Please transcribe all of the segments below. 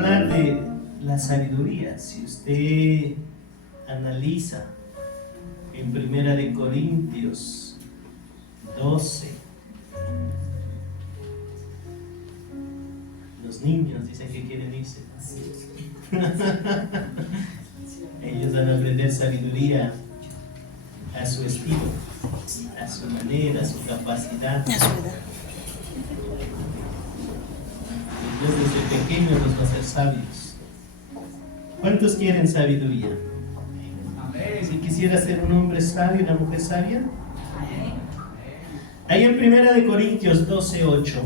hablar de la sabiduría. Si usted analiza en 1 Corintios 12, los niños dicen que quieren irse. Ellos van a aprender sabiduría a su estilo, a su manera, a su capacidad. Dios desde pequeños los va a hacer sabios. ¿Cuántos quieren sabiduría? Si quisiera ser un hombre sabio, una mujer sabia. Ahí en 1 Corintios 12:8,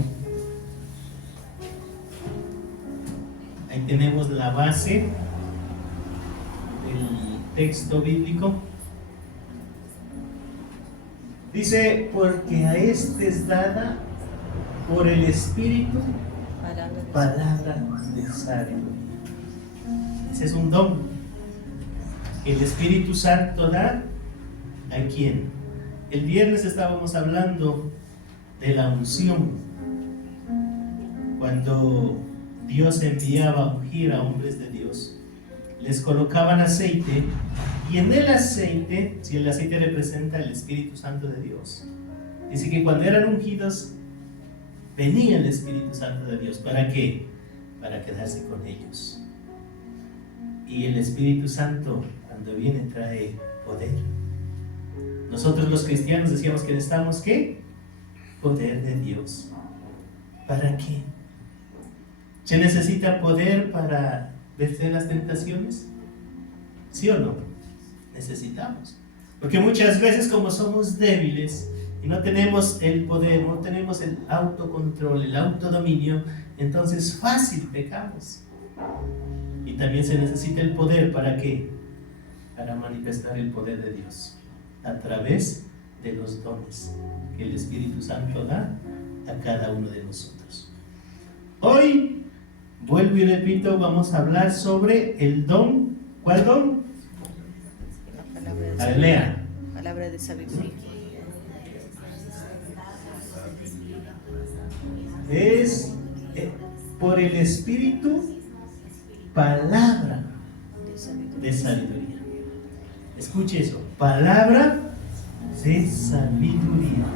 ahí tenemos la base del texto bíblico. Dice, porque a este es dada por el Espíritu palabra de sabiduría. Ese es un don. El Espíritu Santo da ¿a quién? El viernes estábamos hablando de la unción. Cuando Dios enviaba a ungir a hombres de Dios, les colocaban aceite, y en el aceite, si el aceite representa el Espíritu Santo de Dios, dice que cuando eran ungidos venía el Espíritu Santo de Dios. ¿Para qué? Para quedarse con ellos. Y el Espíritu Santo, cuando viene, trae poder. Nosotros los cristianos decíamos que necesitamos ¿qué? Poder de Dios. ¿Para qué? ¿Se necesita poder para vencer las tentaciones? ¿Sí o no? Necesitamos. Porque muchas veces, como somos débiles y no tenemos el poder, no tenemos el autocontrol, el autodominio, entonces fácil pecamos. Y también se necesita el poder, ¿para qué? Para manifestar el poder de Dios a través de los dones que el Espíritu Santo da a cada uno de nosotros. Hoy, vuelvo y repito, vamos a hablar sobre el don. ¿Cuál don? La palabra de sabiduría. Es por el Espíritu palabra de sabiduría. Escuche eso, palabra de sabiduría.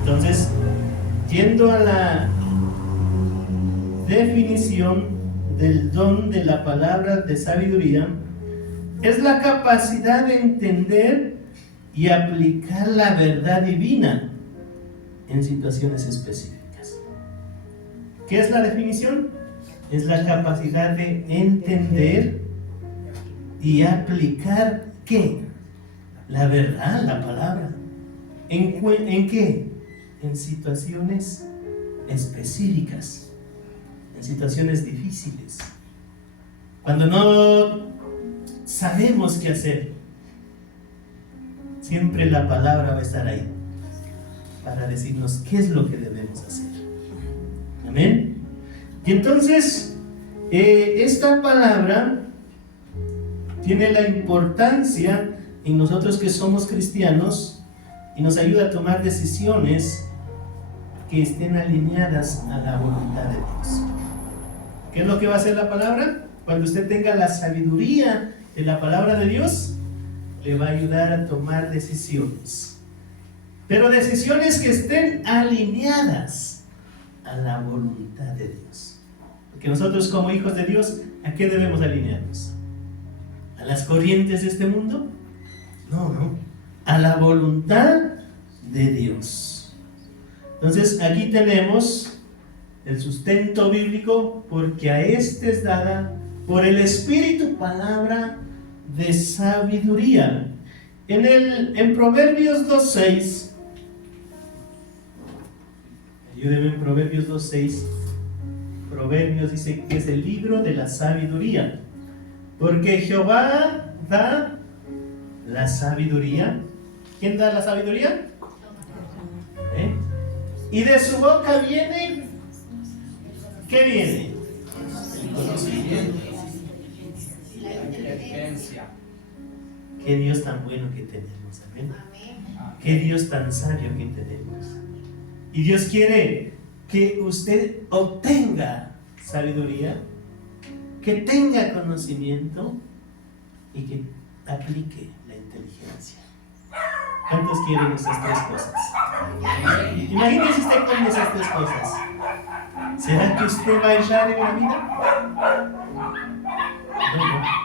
Entonces, yendo a la definición del don de la palabra de sabiduría, es la capacidad de entender y aplicar la verdad divina en situaciones específicas. ¿Qué es la definición? Es la capacidad de entender y aplicar ¿qué? La verdad, la palabra. ¿En qué? En situaciones específicas, en situaciones difíciles. Cuando no sabemos qué hacer, siempre la palabra va a estar ahí para decirnos qué es lo que debemos hacer. Amén. Y entonces, esta palabra tiene la importancia en nosotros que somos cristianos y nos ayuda a tomar decisiones que estén alineadas a la voluntad de Dios. ¿Qué es lo que va a hacer la palabra? Cuando usted tenga la sabiduría de la palabra de Dios, le va a ayudar a tomar decisiones. Pero decisiones que estén alineadas a la voluntad de Dios. Porque nosotros como hijos de Dios, ¿a qué debemos alinearnos? ¿A las corrientes de este mundo? No. A la voluntad de Dios. Entonces aquí tenemos el sustento bíblico, porque a este es dada por el Espíritu palabra de sabiduría. En Proverbios 2:6, ayúdenme en Proverbios 2:6. Proverbios dice que es el libro de la sabiduría, porque Jehová da la sabiduría. ¿Quién da la sabiduría? Y de su boca viene, ¿qué viene? El conocimiento. Qué Dios tan bueno que tenemos, amén. Qué Dios tan sabio que tenemos. Y Dios quiere que usted obtenga sabiduría que tenga conocimiento y que aplique la inteligencia. ¿Cuántos quieren esas tres cosas? Imagínese usted con esas tres cosas. ¿Será que usted va a errar en la vida? No.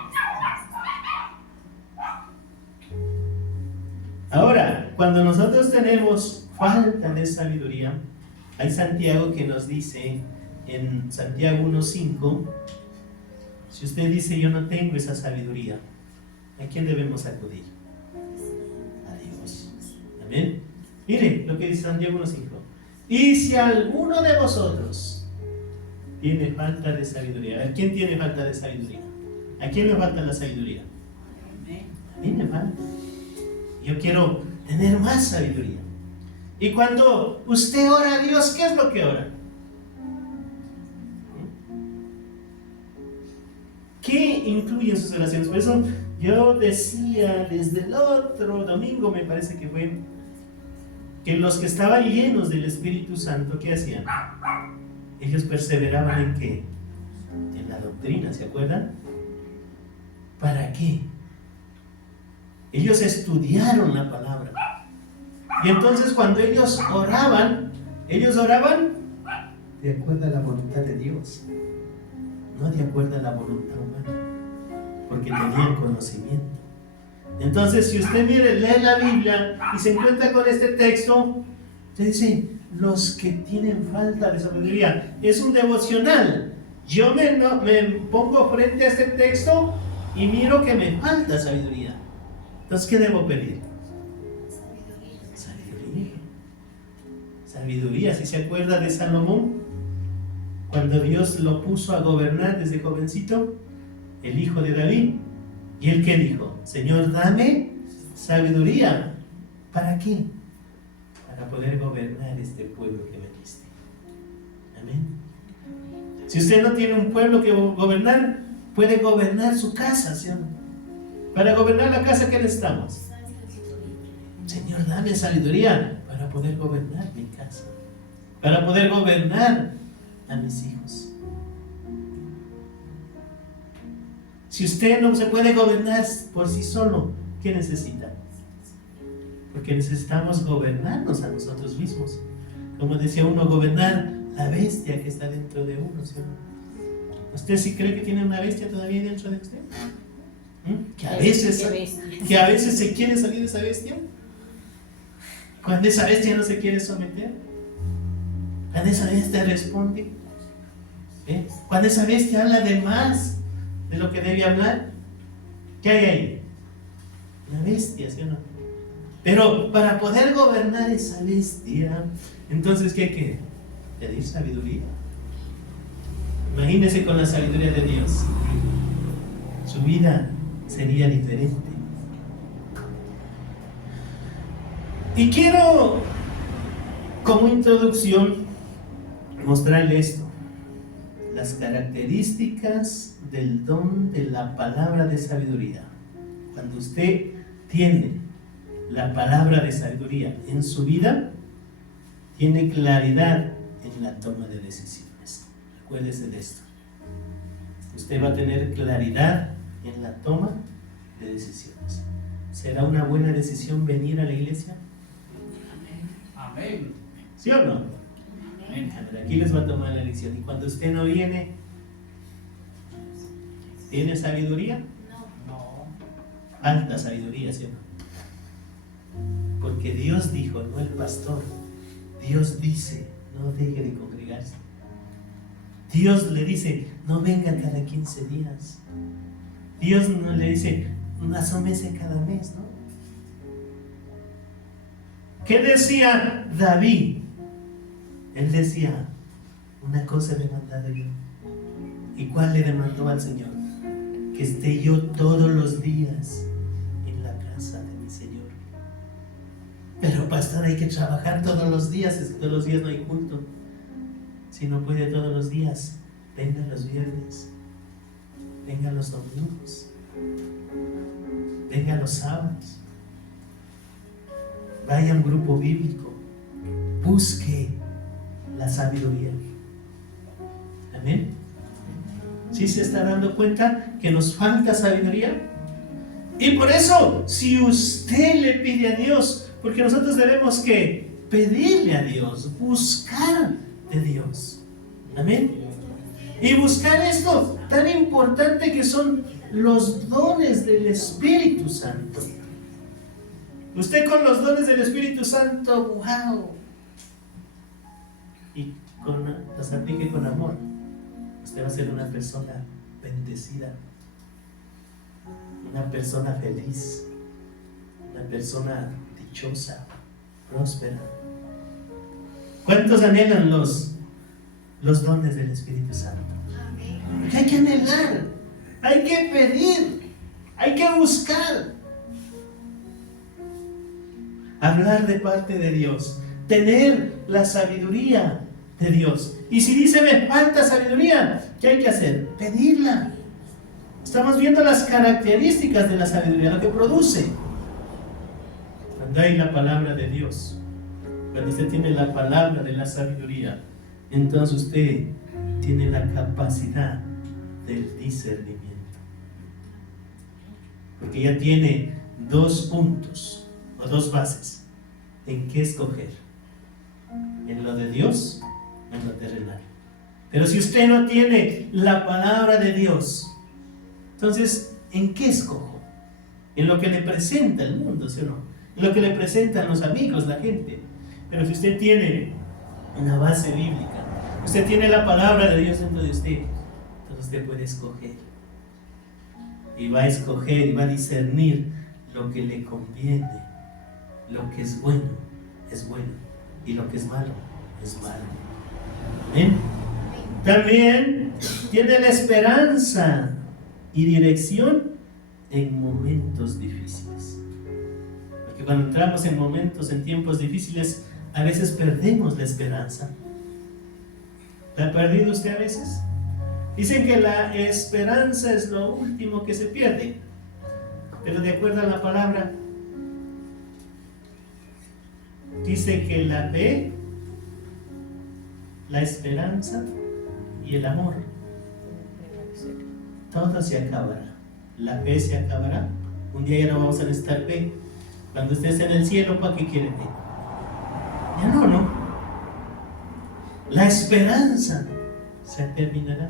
Ahora, cuando nosotros tenemos falta de sabiduría, hay Santiago que nos dice en Santiago 1:5, si usted dice yo no tengo esa sabiduría, ¿a quién debemos acudir? A Dios. Amén. Mire lo que dice Santiago 1:5. Y si alguno de vosotros tiene falta de sabiduría, ¿a quién tiene falta de sabiduría? ¿A quién le falta la sabiduría? A mí me falta. Yo quiero tener más sabiduría. Y cuando usted ora a Dios, ¿qué es lo que ora? ¿Qué incluye en sus oraciones? Por eso yo decía desde el otro domingo, me parece que fue, que los que estaban llenos del Espíritu Santo, ¿qué hacían? Ellos perseveraban ¿en qué? En la doctrina, ¿se acuerdan? ¿Para qué? Ellos estudiaron la palabra. Y entonces cuando ellos oraban de acuerdo a la voluntad de Dios, no de acuerdo a la voluntad humana, porque tenían conocimiento. Entonces, si usted lee la Biblia y se encuentra con este texto, usted dice, los que tienen falta de sabiduría, es un devocional. Yo me pongo frente a este texto y miro que me falta sabiduría. Entonces, ¿qué debo pedir? Sabiduría. Si se acuerda de Salomón, cuando Dios lo puso a gobernar desde jovencito, el hijo de David, y él ¿qué dijo? Señor, dame sabiduría. ¿Para qué? Para poder gobernar este pueblo que me diste. Amén. Si usted no tiene un pueblo que gobernar, puede gobernar su casa, ¿sí o no? Para gobernar la casa, ¿qué necesitamos? Señor, dame sabiduría para poder gobernar mi casa, para poder gobernar a mis hijos. Si usted no se puede gobernar por sí solo, ¿qué necesita? Porque necesitamos gobernarnos a nosotros mismos. Como decía uno, gobernar la bestia que está dentro de uno, ¿sí o no? ¿Usted sí cree que tiene una bestia todavía dentro de usted? Que a veces se quiere salir de esa bestia, cuando esa bestia no se quiere someter, cuando esa bestia responde, cuando esa bestia habla de más de lo que debe hablar, ¿qué hay ahí? Una bestia, ¿sí o no? Pero para poder gobernar esa bestia, entonces ¿qué hay que pedir? Sabiduría. Imagínese con la sabiduría de Dios, su vida sería diferente. Y quiero, como introducción, mostrarle esto: las características del don de la palabra de sabiduría. Cuando usted tiene la palabra de sabiduría en su vida, tiene claridad en la toma de decisiones. Acuérdese de esto. Usted va a tener claridad en la toma de decisiones. ¿Será una buena decisión venir a la iglesia? Amén. ¿Sí o no? Amén. Aquí les va a tomar la lección. Y cuando usted no viene, ¿tiene sabiduría? No. Falta sabiduría, ¿sí o no? Porque Dios dijo, no el pastor. Dios dice, no deje de congregarse. Dios le dice, no venga cada 15 días. Dios no le dice, asómese cada mes, ¿no? ¿Qué decía David? Él decía, una cosa he demandado yo. ¿Y cuál le demandó al Señor? Que esté yo todos los días en la casa de mi Señor. Pero pastor, hay que trabajar todos los días, es que todos los días no hay culto. Si no puede todos los días, venga los viernes, venga los domingos, venga los sábados, vaya a un grupo bíblico, busque la sabiduría. Amén. ¿Sí se está dando cuenta que nos falta sabiduría? Y por eso, si usted le pide a Dios, porque nosotros debemos que pedirle a Dios, buscar de Dios. Amén. Y buscar esto tan importante que son los dones del Espíritu Santo. Usted con los dones del Espíritu Santo, wow. Y los aplique con amor. Usted va a ser una persona bendecida, una persona feliz, una persona dichosa, próspera. ¿Cuántos anhelan los dones del Espíritu Santo? Porque hay que anhelar, hay que pedir, hay que buscar. Hablar de parte de Dios, tener la sabiduría de Dios. Y si dice me falta sabiduría, ¿qué hay que hacer? Pedirla. Estamos viendo las características de la sabiduría, lo que produce. Cuando hay la palabra de Dios, cuando usted tiene la palabra de la sabiduría, entonces usted tiene la capacidad del discernimiento. Porque ya tiene 2 puntos o 2 bases en qué escoger: en lo de Dios o en lo terrenal. Pero si usted no tiene la palabra de Dios, entonces ¿en qué escojo? En lo que le presenta el mundo, ¿sí o no? En lo que le presentan los amigos, la gente. Pero si usted tiene una base bíblica, usted tiene la palabra de Dios dentro de usted, entonces usted puede escoger. Y va a escoger y va a discernir lo que le conviene. Lo que es bueno, y lo que es malo, es malo. ¿Amén? También tiene la esperanza y dirección en momentos difíciles. Porque cuando entramos en tiempos difíciles, a veces perdemos la esperanza. ¿La ha perdido usted a veces? Dicen que la esperanza es lo último que se pierde. Pero de acuerdo a la palabra, dice que la fe, la esperanza y el amor, todo se acabará. La fe se acabará. Un día ya no vamos a necesitar fe. Cuando estés en el cielo, ¿para qué quiere fe? Ya no. La esperanza se terminará.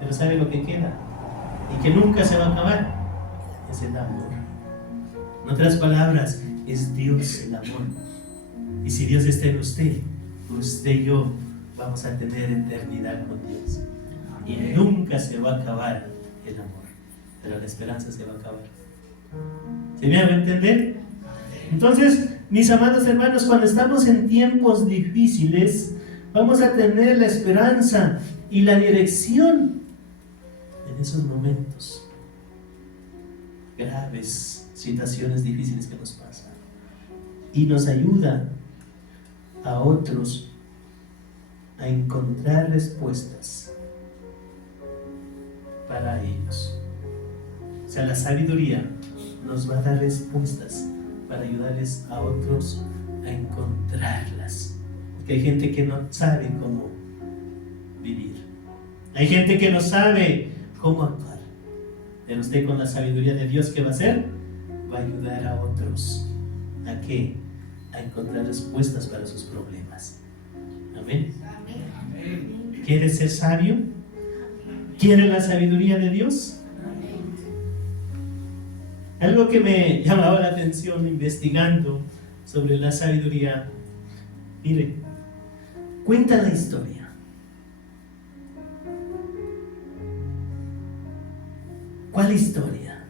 Pero ¿sabe lo que queda? Y que nunca se va a acabar. Es el amor. En otras palabras, es Dios el amor. Y si Dios está en usted y yo vamos a tener eternidad con Dios. Y nunca se va a acabar el amor. Pero la esperanza se va a acabar. ¿Se me va a entender? Entonces, mis amados hermanos, cuando estamos en tiempos difíciles, vamos a tener la esperanza y la dirección en esos momentos. Graves situaciones difíciles que nos pasan. Y nos ayuda a otros a encontrar respuestas para ellos. O sea, la sabiduría nos va a dar respuestas para ayudarles a otros a encontrarlas. Porque hay gente que no sabe cómo vivir. Hay gente que no sabe cómo actuar. Pero usted, con la sabiduría de Dios, ¿qué va a hacer? Va a ayudar a otros. ¿A qué? A encontrar respuestas para sus problemas. Amén. ¿Quiere ser sabio? ¿Quiere la sabiduría de Dios? Algo que me llamaba la atención investigando sobre la sabiduría, mire, cuenta la historia. ¿Cuál historia?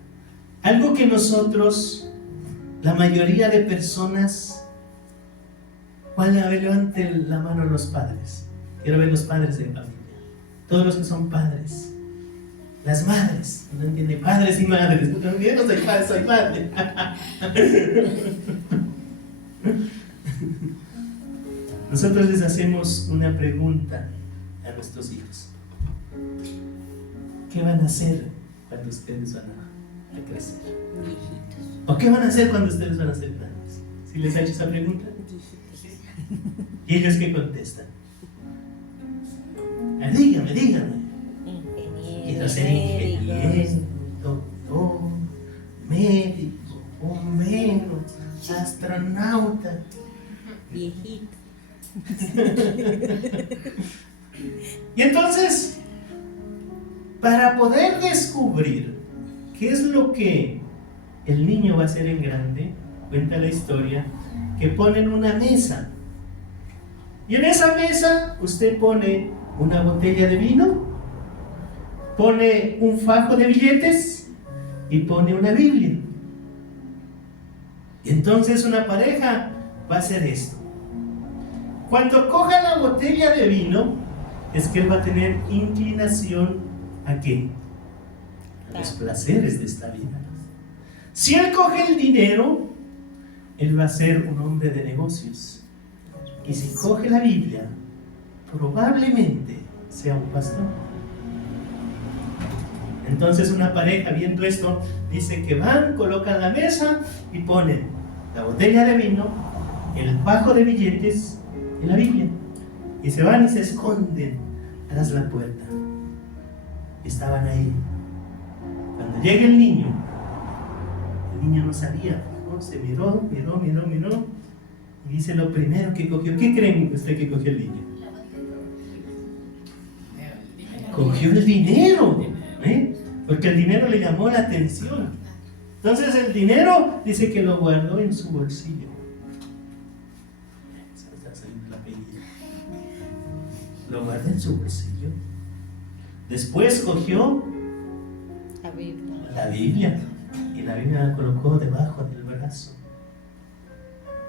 Algo que nosotros, la mayoría de personas, ¿cuál? A ver, levante la mano los padres. Quiero ver los padres de familia. Todos los que son padres. Las madres, no entiende, padres y madres. Yo no soy padre, soy madre. Nosotros les hacemos una pregunta a nuestros hijos. ¿Qué van a hacer cuando ustedes van a crecer? ¿O qué van a hacer cuando ustedes van a ser grandes? ¿Sí les ha hecho esa pregunta? ¿Y ellos qué contestan? Dígame. Quiero ser ingeniero, doctor, médico, bombero, astronauta. Viejito. Y entonces, para poder descubrir qué es lo que el niño va a hacer en grande, cuenta la historia que ponen una mesa. Y en esa mesa usted pone una botella de vino, pone un fajo de billetes y pone una Biblia. Y entonces una pareja va a hacer esto. Cuando coja la botella de vino, es que él va a tener inclinación ¿a qué? A los placeres de esta vida. Si él coge el dinero, él va a ser un hombre de negocios. Y si coge la Biblia, probablemente sea un pastor. Entonces una pareja viendo esto dice que van, colocan la mesa y ponen la botella de vino, el fajo de billetes y la Biblia. Y se van y se esconden tras la puerta. Estaban ahí. Cuando llega el niño no sabía, ¿no? Se miró y dice lo primero que cogió. ¿Qué creen usted que cogió el niño? Cogió el dinero, porque el dinero le llamó la atención. Entonces el dinero dice que lo guardó en su bolsillo. Lo guardó en su bolsillo. Después cogió la Biblia y la Biblia la colocó debajo del brazo.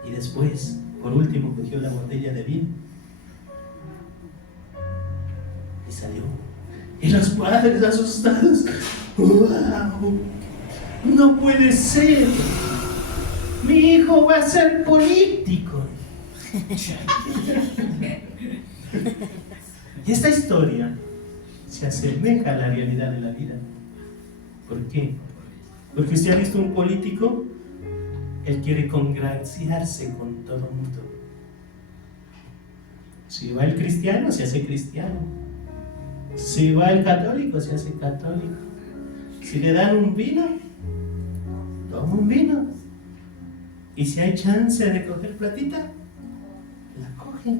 Y después, por último, cogió la botella de vino y salió. Y los padres asustados, ¡wow! No puede ser, mi hijo va a ser político. Y esta historia se asemeja a la realidad de la vida. ¿Por qué? Porque usted ha visto un político, él quiere congraciarse con todo el mundo. Si va el cristiano, se hace cristiano. Si va el católico, se hace católico. Si le dan un vino, toma un vino. Y si hay chance de coger platita, la coge.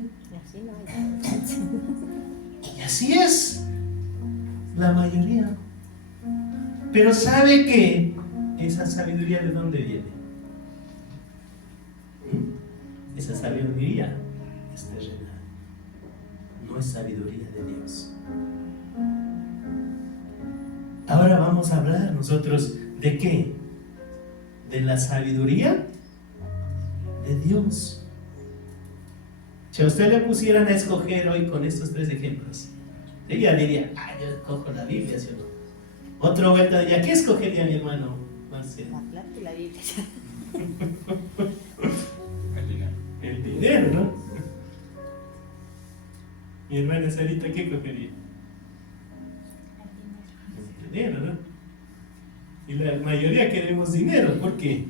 Y así es la mayoría. Pero ¿sabe que esa sabiduría de dónde viene? Esa sabiduría es terrenal, no es sabiduría de Dios. Ahora vamos a hablar nosotros ¿de qué? De la sabiduría de Dios. Si a usted le pusieran a escoger hoy con estos tres ejemplos, ella diría, yo cojo la Biblia, ¿sí o no? Otra vuelta diría, ¿qué escogería mi hermano Marcelo? La plata y la Biblia. El dinero, ¿no? Mi hermana Sarita, ¿qué cogería? El dinero, ¿no? Y la mayoría queremos dinero, ¿por qué?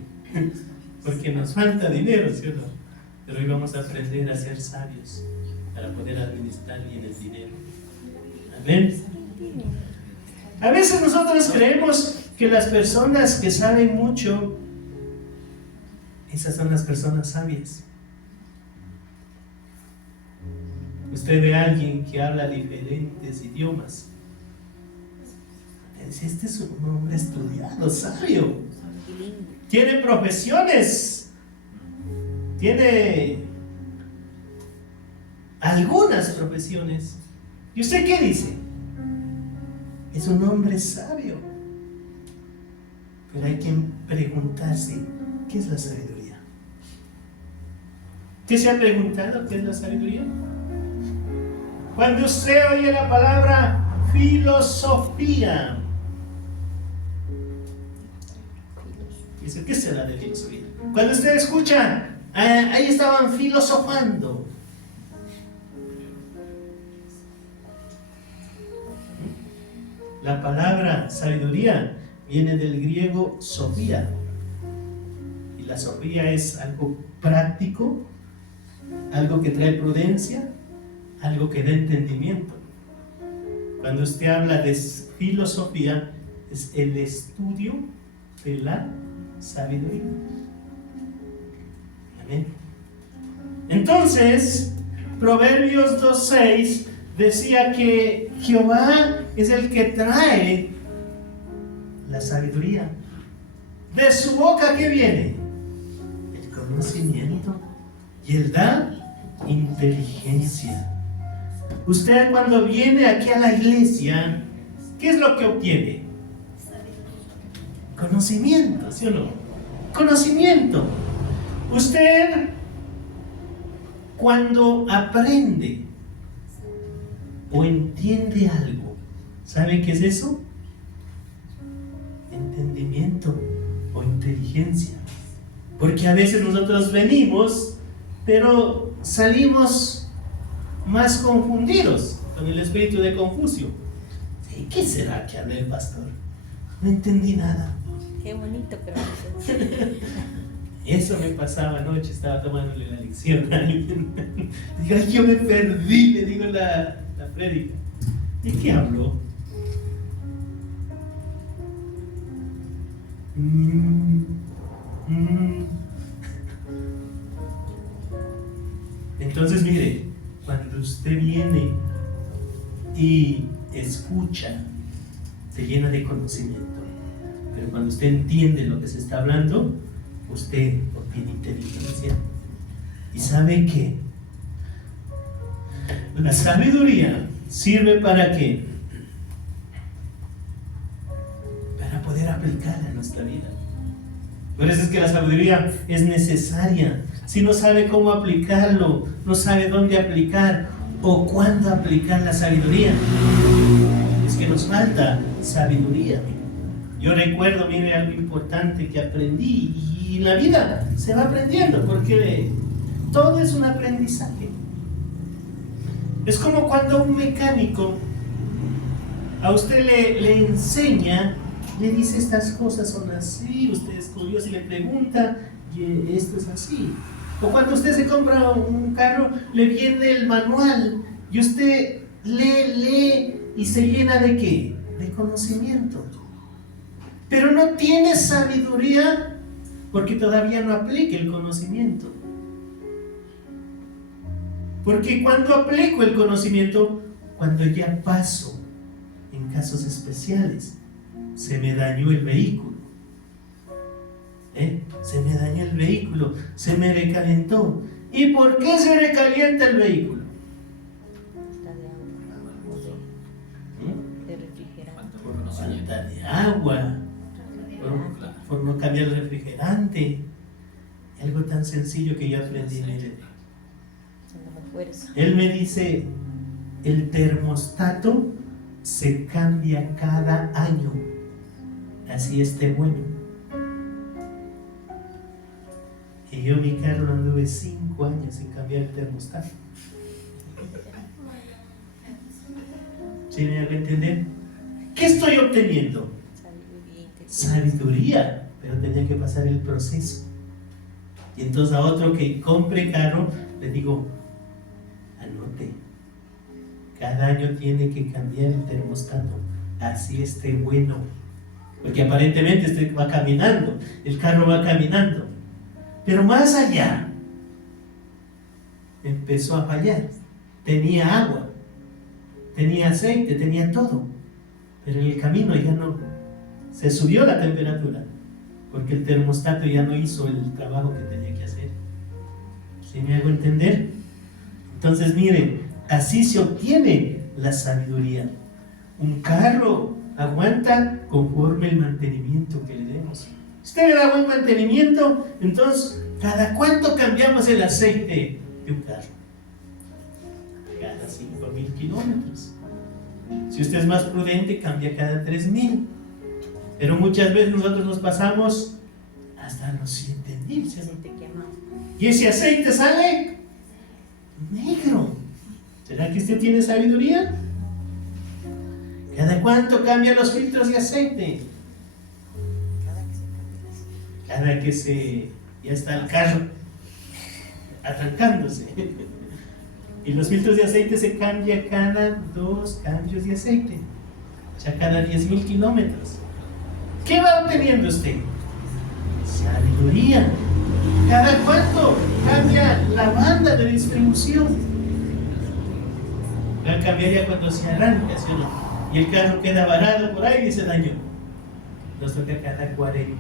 Porque nos falta dinero, ¿sí o no? Pero hoy vamos a aprender a ser sabios para poder administrar bien el dinero. Amén. A veces nosotros creemos que las personas que saben mucho, esas son las personas sabias. Usted ve a alguien que habla diferentes idiomas. Dice, este es un hombre estudiado, sabio. Tiene profesiones. Tiene algunas profesiones. ¿Y usted qué dice? Es un hombre sabio. Pero hay que preguntarse, ¿qué es la sabiduría? ¿Qué se ha preguntado qué es la sabiduría? Cuando usted oye la palabra filosofía, dice, ¿qué será de filosofía? Cuando usted escucha, ahí estaban filosofando. La palabra sabiduría viene del griego sofía. Y la sofía es algo práctico, algo que trae prudencia, algo que da entendimiento. Cuando usted habla de filosofía, es el estudio de la sabiduría. Amén. Entonces, Proverbios 2:6 decía que Jehová es el que trae la sabiduría. De su boca, ¿qué viene? El conocimiento. Y él da inteligencia. Usted cuando viene aquí a la iglesia, ¿qué es lo que obtiene? Conocimiento, ¿sí o no? Conocimiento. Usted cuando aprende o entiende algo, ¿sabe qué es eso? Entendimiento o inteligencia. Porque a veces nosotros venimos, pero salimos más confundidos con el espíritu de Confucio. ¿Qué será que habla el pastor? No entendí nada. Qué bonito que lo dices. Eso me pasaba anoche, estaba tomándole la lección a alguien. Digo, ay, yo me perdí, le digo la prédica. ¿De qué habló? Entonces, mire, cuando usted viene y escucha, se llena de conocimiento. Pero cuando usted entiende lo que se está hablando, usted obtiene inteligencia. Y sabe que la sabiduría sirve para qué? Para poder aplicarla a nuestra vida. Por eso es que la sabiduría es necesaria. Si no sabe cómo aplicarlo, no sabe dónde aplicar o cuándo aplicar la sabiduría, es que nos falta sabiduría. Yo recuerdo, mire, algo importante que aprendí, y en la vida se va aprendiendo, porque todo es un aprendizaje. Es como cuando un mecánico a usted le enseña, le dice estas cosas son así, usted es curioso y le pregunta, y esto es así. O cuando usted se compra un carro, le viene el manual y usted lee y se llena de ¿qué? De conocimiento. Pero no tiene sabiduría porque todavía no aplica el conocimiento. Porque cuando aplico el conocimiento, cuando ya paso en casos especiales, se me dañó el vehículo. Se me dañó el vehículo, se me recalentó. ¿Y por qué se recalienta el vehículo? De refrigerante. Por falta de agua, por no cambiar el refrigerante. Algo tan sencillo que yo aprendí en él. Él me dice, el termostato se cambia cada año, así esté bueno. Y yo mi carro anduve 5 años sin cambiar el termostato. ¿Sí me hago entender? ¿Qué estoy obteniendo? Sabiduría, pero tenía que pasar el proceso. Y entonces a otro que compre carro, le digo, anote, cada año tiene que cambiar el termostato, así esté bueno. Porque aparentemente este va caminando, el carro va caminando. Pero más allá, empezó a fallar. Tenía agua, tenía aceite, tenía todo. Pero en el camino ya no, se subió la temperatura, porque el termostato ya no hizo el trabajo que tenía que hacer. ¿Sí me hago entender? Entonces, miren, así se obtiene la sabiduría. Un carro aguanta conforme el mantenimiento que le demos. Si usted le da buen mantenimiento, entonces, ¿cada cuánto cambiamos el aceite de un carro? Cada 5,000 kilómetros. Si usted es más prudente, cambia cada 3,000. Pero muchas veces nosotros nos pasamos hasta los 7,000. Y ese aceite sale negro. ¿Será que usted tiene sabiduría? ¿Cada cuánto cambian los filtros de aceite? Cada que ya está el carro arrancándose. Y los filtros de aceite se cambian cada 2 cambios de aceite, o sea, cada 10,000 kilómetros. ¿Qué va obteniendo usted? Sabiduría. ¿Cada cuánto cambia la banda de distribución? Va a cambiar ya cuando se arranca, ¿sí o no? Y el carro queda varado por ahí y se dañó. Nos toca cada 40,000,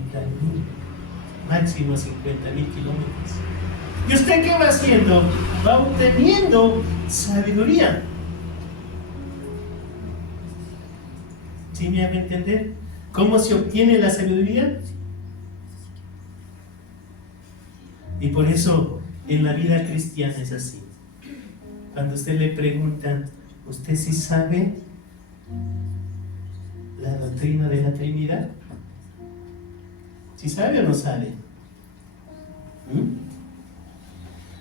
máximo 50,000 kilómetros. ¿Y usted qué va haciendo? Va obteniendo sabiduría. ¿Sí me hago entender? ¿Cómo se obtiene la sabiduría? Y por eso en la vida cristiana es así. Cuando usted le preguntan, ¿usted sí sabe la doctrina de la Trinidad? ¿Sí sabe o no sabe?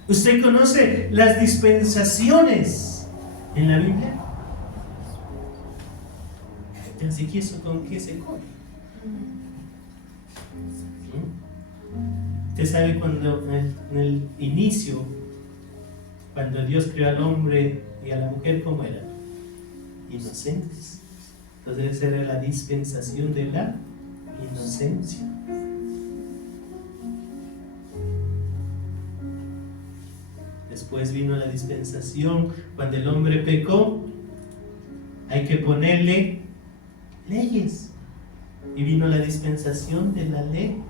¿Usted conoce las dispensaciones en la Biblia? Así que eso con qué se come. Usted sabe cuando en el inicio, cuando Dios creó al hombre y a la mujer, ¿cómo eran? Inocentes. Entonces esa era la dispensación de la inocencia. Después vino la dispensación, cuando el hombre pecó, hay que ponerle leyes. Y vino la dispensación de la ley.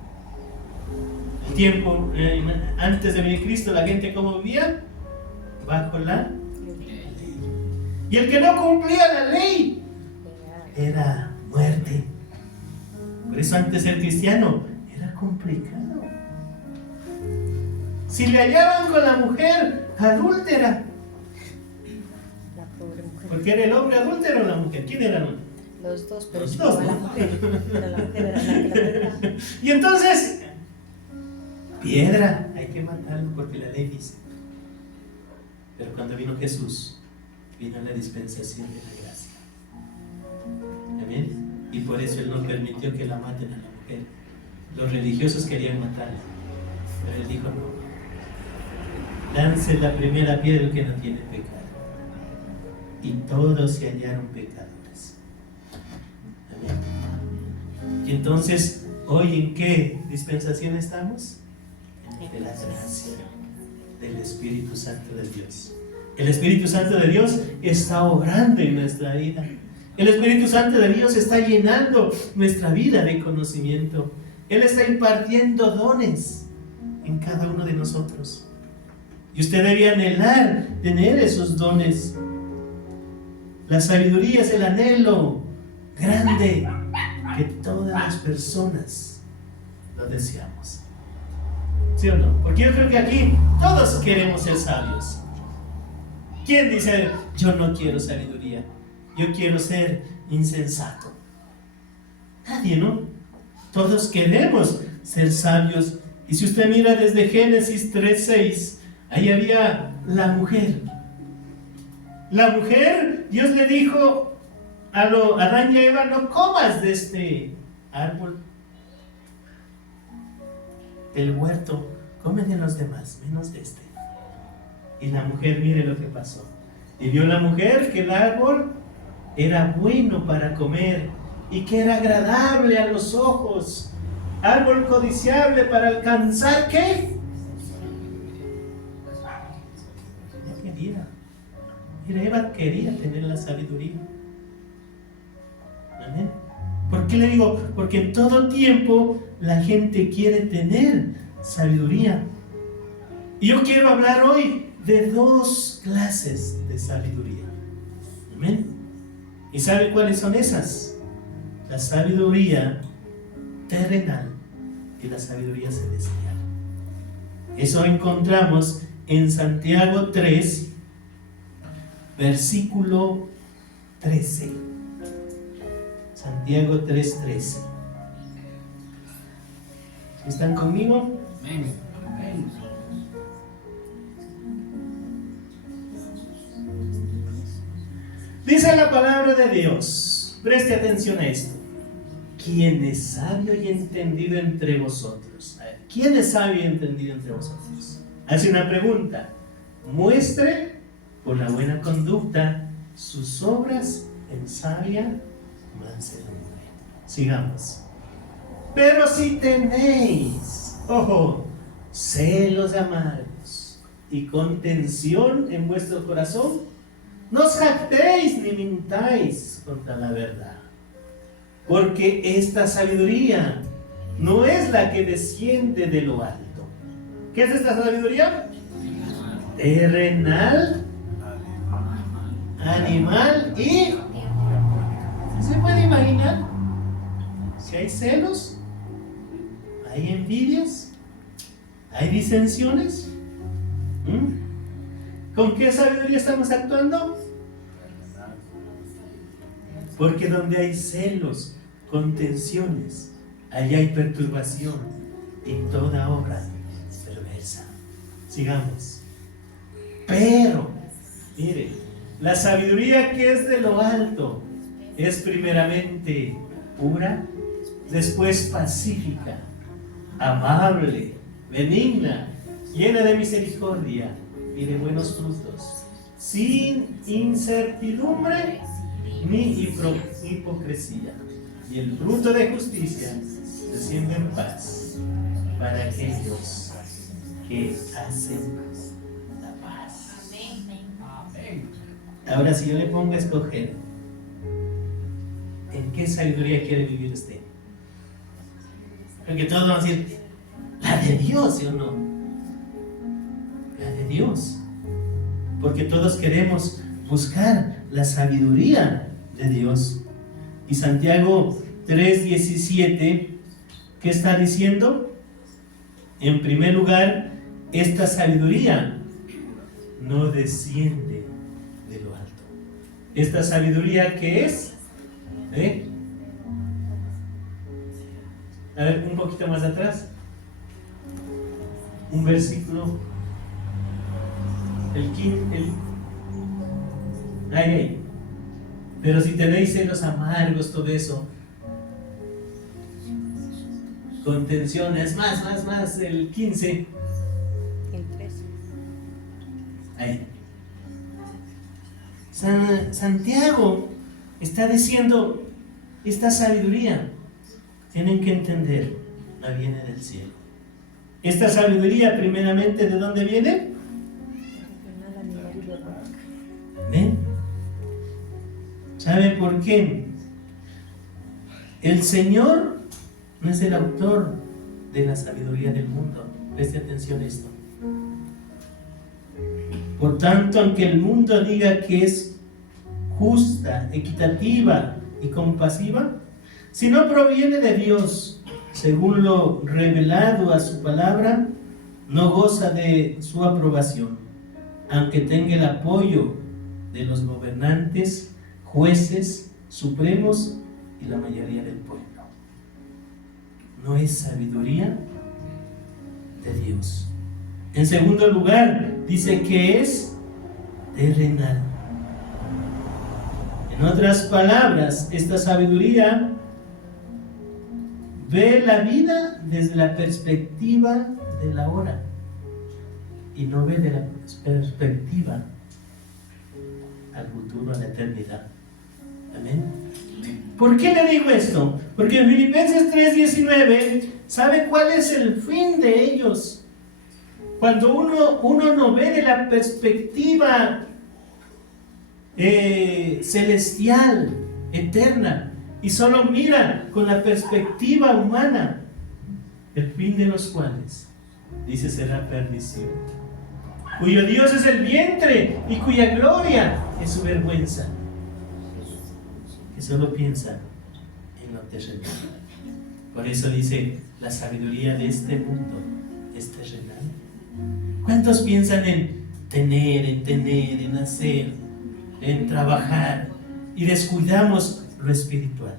El tiempo, antes de venir Cristo, la gente ¿cómo vivía? Bajo la ley. Y el que no cumplía la ley era muerte. Por eso antes ser cristiano era complicado. Si le hallaban con la mujer adúltera, La pobre mujer. porque era el hombre adúltero o la mujer, ¿quién era? Los dos, pero Los sí dos, estaba ¿no? la mujer. Pero la mujer era la que la pegaba. Y entonces, piedra, hay que matarlo porque la ley dice. Pero cuando vino Jesús, vino la dispensación de la gracia. Amén. Y por eso Él no permitió que la maten a la mujer. Los religiosos querían matarla, pero Él dijo no. Lance la primera piedra el que no tiene pecado. Y todos se hallaron pecadores. Amén. Y entonces, ¿hoy en qué dispensación estamos? De la gracia del Espíritu Santo de Dios. El Espíritu Santo de Dios está obrando en nuestra vida. El Espíritu Santo de Dios está llenando nuestra vida de conocimiento. Él está impartiendo dones en cada uno de nosotros. Y usted debe anhelar tener esos dones. La sabiduría es el anhelo grande que todas las personas lo deseamos. ¿Sí o no? Porque yo creo que aquí todos queremos ser sabios. ¿Quién dice, yo no quiero sabiduría? Yo quiero ser insensato. Nadie, ¿no? Todos queremos ser sabios. Y si usted mira desde Génesis 3:6, ahí había la mujer. La mujer, Dios le dijo a Adán y a Eva, no comas de este árbol del huerto, come de los demás, menos de este. Y la mujer, mire lo que pasó. Y vio la mujer que el árbol era bueno para comer y que era agradable a los ojos, árbol codiciable para alcanzar, ¿qué? No quería. Mira, Eva quería tener la sabiduría. ¿Amén? ¿Por qué le digo? Porque en todo tiempo la gente quiere tener sabiduría. Y yo quiero hablar hoy de 2 clases de sabiduría. ¿Amén? ¿Y sabe cuáles son esas? La sabiduría terrenal y la sabiduría celestial. Eso encontramos en Santiago 3, versículo 13. Santiago 3:13. ¿Están conmigo? Amén. Dice la palabra de Dios. Preste atención a esto. ¿Quién es sabio y entendido entre vosotros? A ver, ¿quién es sabio y entendido entre vosotros? Hace una pregunta. Muestre por la buena conducta sus obras en sabia mansedumbre. Sigamos. Pero si tenéis, ojo, celos amargos y contención en vuestro corazón, no os jactéis ni mintáis contra la verdad. Porque esta sabiduría no es la que desciende de lo alto. ¿Qué es esta sabiduría? Terrenal, animal y... ¿Se puede imaginar? Si hay celos, hay envidias, hay disensiones. ¿Con qué sabiduría estamos actuando? Porque donde hay celos, contenciones, allí hay perturbación y toda obra perversa. Sigamos. Pero, mire, la sabiduría que es de lo alto es primeramente pura, después pacífica, amable, benigna, llena de misericordia y de buenos frutos, sin incertidumbre ni hipocresía. Y el fruto de justicia desciende en paz para aquellos que hacen la paz. Ahora, si yo le pongo a escoger, ¿en qué sabiduría quiere vivir usted? Porque todos van a decir, la de Dios, ¿sí o no? La de Dios. Porque todos queremos buscar la sabiduría de Dios. Y Santiago 3:17, ¿qué está diciendo? En primer lugar, esta sabiduría no desciende de lo alto. Esta sabiduría, ¿qué es? A ver, un poquito más atrás. Un versículo. Ahí. Pero si tenéis celos amargos, todo eso, contenciones, más, el 15. El 3. Ahí. Santiago está diciendo, esta sabiduría, tienen que entender, la viene del cielo. Esta sabiduría, primeramente, ¿de dónde viene? ¿Ven? ¿Sabe por qué? El Señor no es el autor de la sabiduría del mundo. Preste atención a esto. Por tanto, aunque el mundo diga que es justa, equitativa y compasiva, si no proviene de Dios, según lo revelado a su palabra, no goza de su aprobación, aunque tenga el apoyo de los gobernantes, jueces supremos y la mayoría del pueblo. No es sabiduría de Dios. En segundo lugar, dice que es terrenal. En otras palabras, esta sabiduría ve la vida desde la perspectiva de la hora y no ve de la perspectiva al futuro, a la eternidad. Amén. ¿Por qué le digo esto? Porque en Filipenses 3:19, ¿sabe cuál es el fin de ellos? Cuando uno no ve de la perspectiva celestial, eterna, y solo mira con la perspectiva humana, el fin de los cuales, dice, será perdición, cuyo Dios es el vientre y cuya gloria es su vergüenza, que solo piensa en lo terrenal. Por eso dice, la sabiduría de este mundo es terrenal. ¿Cuántos piensan en tener, en hacer, en trabajar, y descuidamos lo espiritual?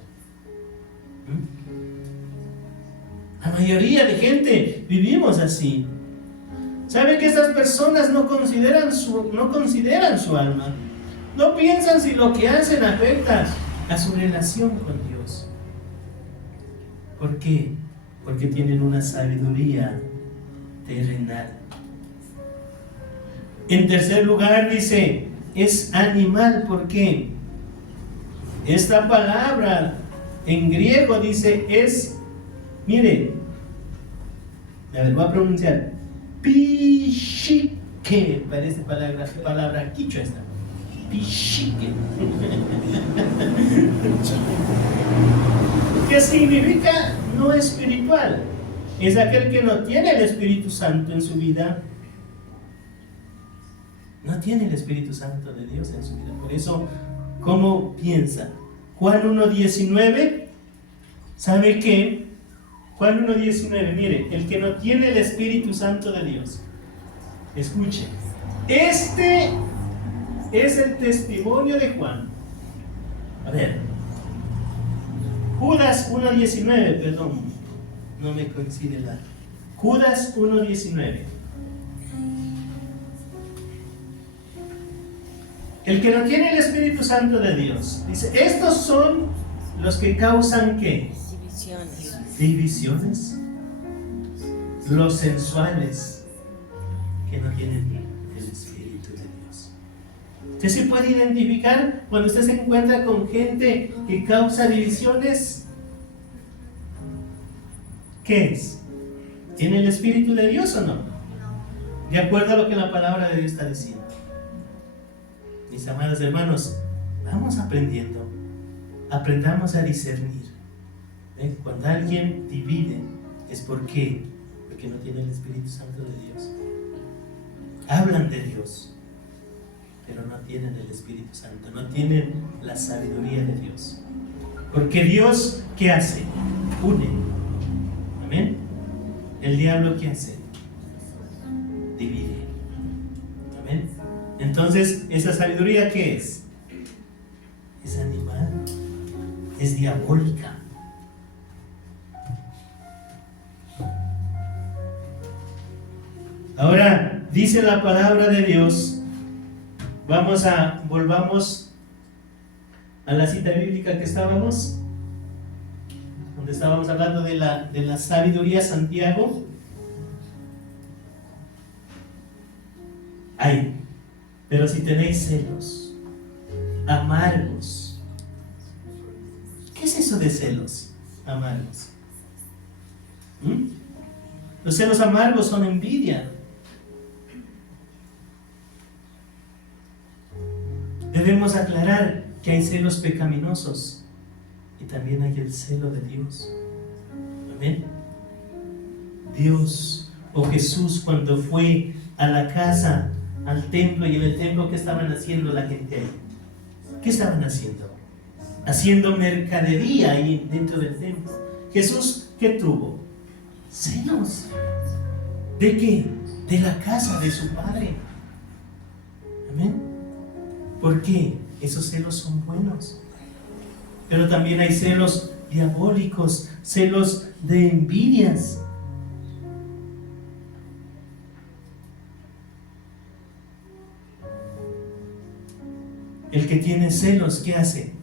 La mayoría de gente vivimos así. ¿Saben que estas personas no consideran su alma? No piensan si lo que hacen afecta a su relación con Dios. ¿Por qué? Porque tienen una sabiduría terrenal. En tercer lugar dice, es animal. ¿Por qué? Esta palabra en griego dice mire, a ver, voy a pronunciar, pichique, parece palabra quichua esta, pichique, que significa no espiritual. Es aquel que no tiene el Espíritu Santo en su vida. No tiene el Espíritu Santo de Dios en su vida. Por eso, ¿cómo piensa? Juan 1:19, ¿sabe qué? Juan 1:19, mire, el que no tiene el Espíritu Santo de Dios, escuche, este es el testimonio de Juan. A ver, Judas 1:19, perdón, no me coincide la. Judas 1:19. El que no tiene el Espíritu Santo de Dios, dice, estos son los que causan ¿qué? Divisiones. Los sensuales, que no tienen el Espíritu de Dios. ¿Usted se puede identificar cuando usted se encuentra con gente que causa divisiones? ¿Qué es? ¿Tiene el Espíritu de Dios o no? De acuerdo a lo que la palabra de Dios está diciendo. Mis amados hermanos, vamos aprendiendo. Aprendamos a discernir. ¿Ven? Cuando alguien divide, es porque no tiene el Espíritu Santo de Dios. Hablan de Dios, pero no tienen el Espíritu Santo, no tienen la sabiduría de Dios. Porque Dios, ¿qué hace? Une. Amén. El diablo, ¿qué hace? Divide. Amén. Entonces, ¿esa sabiduría qué es? Es animal, es diabólica. Ahora, dice la palabra de Dios, volvamos a la cita bíblica que estábamos, donde estábamos hablando de la sabiduría, Santiago. Ay, pero si tenéis celos amargos. ¿Qué es eso de celos amargos? Los celos amargos son envidia. Debemos aclarar que hay celos pecaminosos y también hay el celo de Dios. Amén. Dios o Jesús, cuando fue a la casa, al templo, y en el templo, ¿qué estaban haciendo la gente ahí? ¿Qué estaban haciendo? Haciendo mercadería ahí dentro del templo. Jesús, ¿qué tuvo? Celos. ¿De qué? De la casa de su Padre. Amén. ¿Por qué? Esos celos son buenos. Pero también hay celos diabólicos, celos de envidias. El que tiene celos, ¿qué hace?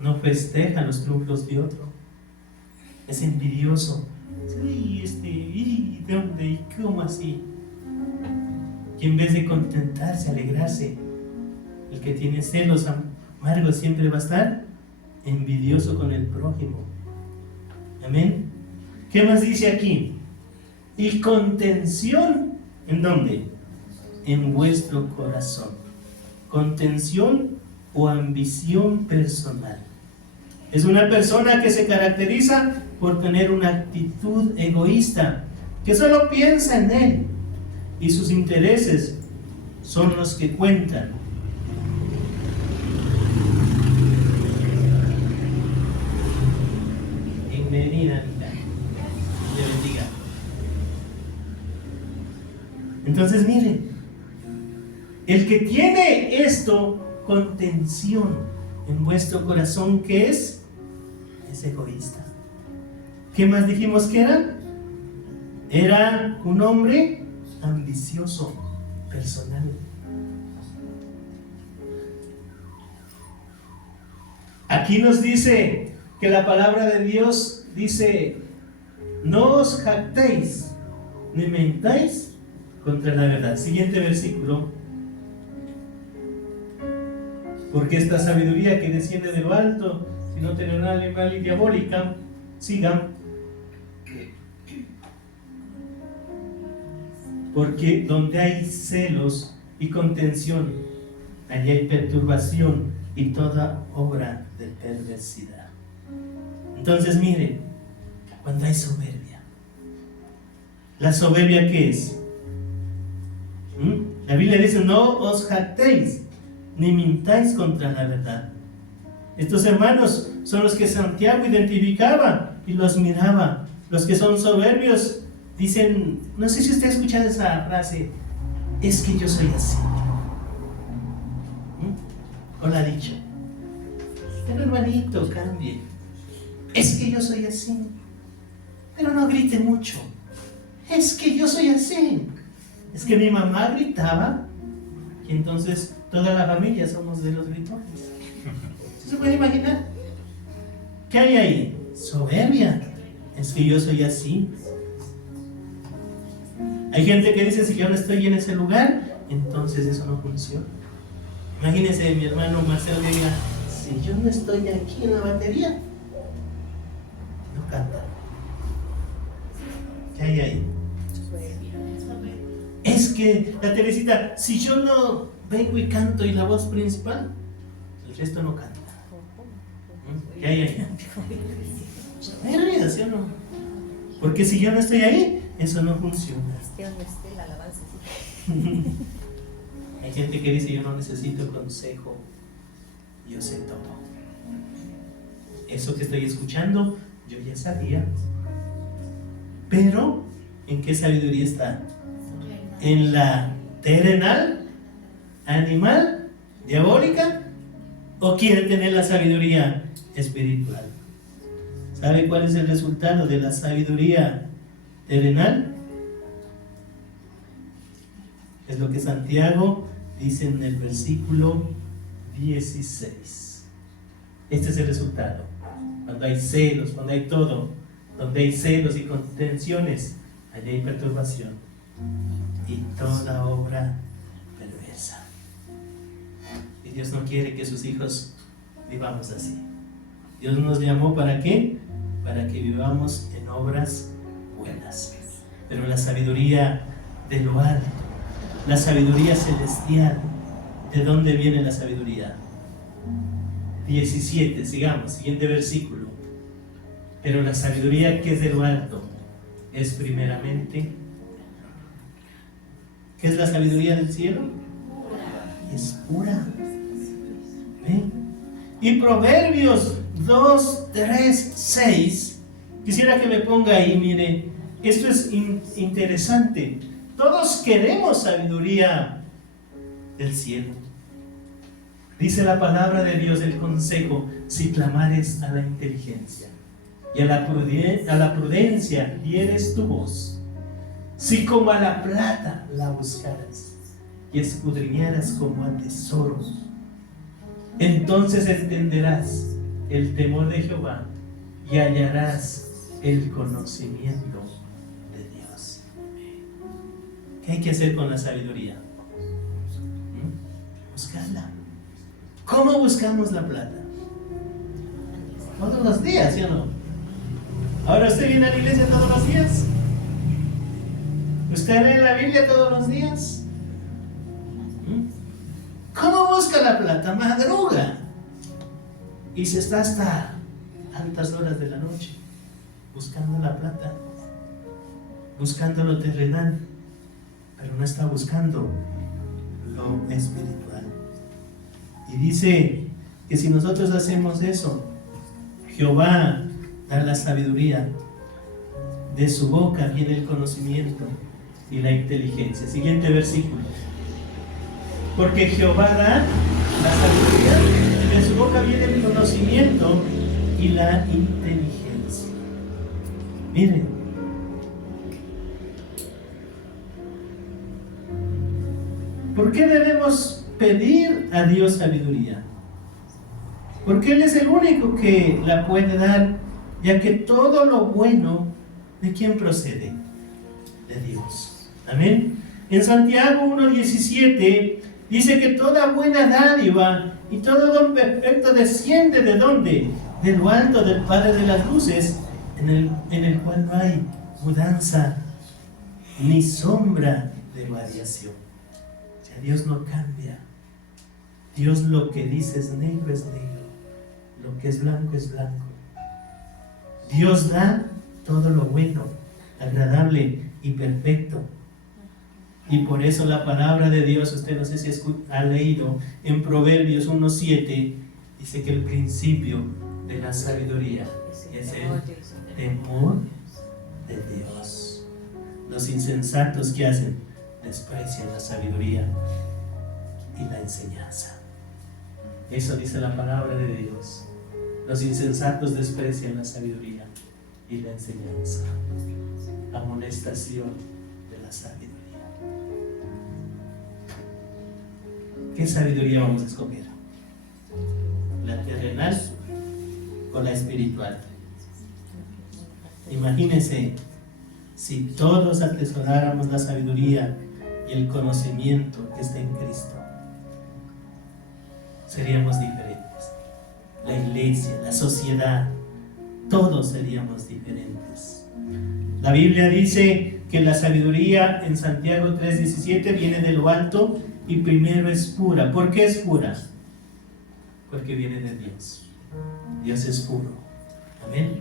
No festeja los triunfos de otro. Es envidioso. ¿Y de dónde? ¿Y cómo así? Y en vez de contentarse, alegrarse, el que tiene celos amargos siempre va a estar envidioso con el prójimo. Amén. ¿Qué más dice aquí? Y contención, ¿en dónde? En vuestro corazón. Contención o ambición personal. Es una persona que se caracteriza por tener una actitud egoísta, que solo piensa en él y sus intereses son los que cuentan. Bienvenida, Dios bendiga. Entonces, miren, el que tiene esto, contención en vuestro corazón, ¿qué es? Es egoísta. ¿Qué más dijimos que era? Era un hombre ambicioso, personal. Aquí nos dice que la palabra de Dios dice: no os jactéis ni mentáis contra la verdad. Siguiente versículo. Porque esta sabiduría que desciende de lo alto, sino terrenal, animal y diabólica, sigan. Porque donde hay celos y contención, allí hay perturbación y toda obra de perversidad. Entonces mire, cuando hay soberbia, ¿la soberbia qué es? La Biblia dice: no os jactéis ni mintáis contra la verdad. Estos hermanos son los que Santiago identificaba y los miraba. Los que son soberbios dicen, no sé si usted ha escuchado esa frase, es que yo soy así. ¿O la ha dicho? Pero hermanito, cambie. Es que yo soy así. Pero no grite mucho. Es que yo soy así. Es que mi mamá gritaba y entonces toda la familia somos de los gritones. ¿Se puede imaginar? ¿Qué hay ahí? Soberbia. Es que yo soy así. Hay gente que dice: si yo no estoy en ese lugar, entonces eso no funciona. Imagínense mi hermano Marcelo que diga: si yo no estoy aquí en la batería, no canta. ¿Qué hay ahí? Es que la Teresita, si yo no vengo y canto y la voz principal, el resto no canta. ¿Qué hay ahí? ¿Sí o no? Porque si yo no estoy ahí, eso no funciona. Hay gente que dice: yo no necesito consejo, yo sé todo. Eso que estoy escuchando, yo ya sabía. Pero, ¿en qué sabiduría está? ¿En la terrenal, animal, diabólica? ¿O quiere tener la sabiduría espiritual? ¿Sabe cuál es el resultado de la sabiduría terrenal? Es lo que Santiago dice en el versículo 16. Este es el resultado. Cuando hay celos, cuando hay todo, donde hay celos y contenciones, allí hay perturbación y toda obra perversa. Y Dios no quiere que sus hijos vivamos así. Dios nos llamó ¿para qué? Para que vivamos en obras buenas. Pero la sabiduría de lo alto, la sabiduría celestial, ¿de dónde viene la sabiduría? 17, sigamos, siguiente versículo. Pero la sabiduría que es de lo alto es primeramente, ¿qué es la sabiduría del cielo? Es pura. ¿Ven? Y Proverbios 2, 3, 6, quisiera que me ponga ahí, mire, esto es interesante. Todos queremos sabiduría del cielo. Dice la palabra de Dios, el consejo: si clamares a la inteligencia y a la prudencia dieres tu voz, si como a la plata la buscaras y escudriñaras como a tesoros, entonces entenderás el temor de Jehová y hallarás el conocimiento de Dios. ¿Qué hay que hacer con la sabiduría? Buscarla. ¿Cómo buscamos la plata? Todos los días, ¿sí o no? Ahora, ¿usted viene a la iglesia todos los días? ¿Usted lee la Biblia todos los días? ¿Cómo busca la plata? Madruga y se está hasta altas horas de la noche buscando la plata, buscando lo terrenal, pero no está buscando lo espiritual. Y dice que si nosotros hacemos eso, Jehová da la sabiduría, de su boca viene el conocimiento y la inteligencia. Siguiente versículo. Porque Jehová da la sabiduría, de su boca viene el conocimiento y la inteligencia. Miren, ¿por qué debemos pedir a Dios sabiduría? Porque Él es el único que la puede dar, ya que todo lo bueno, ¿de quién procede? De Dios. Amén. En Santiago 1:17 dice que toda buena dádiva Y todo don perfecto desciende ¿de dónde? De lo alto del Padre de las luces, en el cual no hay mudanza ni sombra de variación. O sea, Dios no cambia. Dios lo que dice es negro, lo que es blanco es blanco. Dios da todo lo bueno, agradable y perfecto. Y por eso la palabra de Dios, usted no sé si ha leído en Proverbios 1:7, dice que el principio de la sabiduría es el temor de Dios. Los insensatos, ¿qué hacen? Desprecian la sabiduría y la enseñanza. Eso dice la palabra de Dios. Los insensatos desprecian la sabiduría y la enseñanza. Amonestación de la sabiduría. ¿Qué sabiduría vamos a escoger? ¿La terrenal o la espiritual? Imagínense si todos atesoráramos la sabiduría y el conocimiento que está en Cristo. Seríamos diferentes. La iglesia, la sociedad, todos seríamos diferentes. La Biblia dice que la sabiduría en Santiago 3:17 viene de lo alto y primero es pura. ¿Por qué es pura? Porque viene de Dios. Dios es puro. Amén.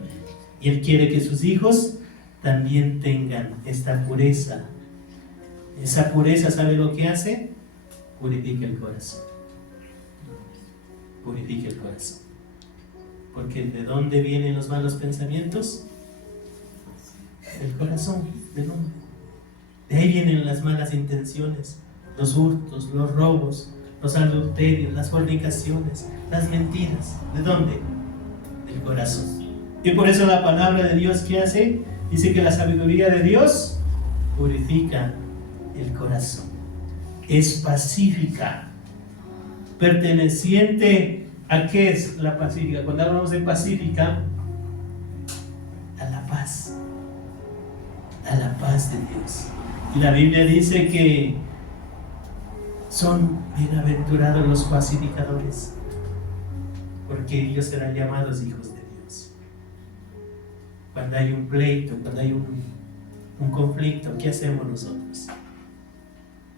Y Él quiere que sus hijos también tengan esta pureza. Esa pureza, ¿sabe lo que hace? Purifica el corazón. Purifica el corazón. Porque ¿de dónde vienen los malos pensamientos? Del corazón, del hombre. De ahí vienen las malas intenciones, los hurtos, los robos, los adulterios, las fornicaciones, las mentiras. ¿De dónde? Del corazón. Y por eso la palabra de Dios, ¿qué hace? Dice que la sabiduría de Dios purifica el corazón. Es pacífica. Perteneciente a ¿qué es la pacífica? Cuando hablamos de pacífica, a la paz de Dios. Y la Biblia dice que son bienaventurados los pacificadores, porque ellos serán llamados hijos de Dios. Cuando hay un pleito, cuando hay un conflicto, ¿qué hacemos nosotros?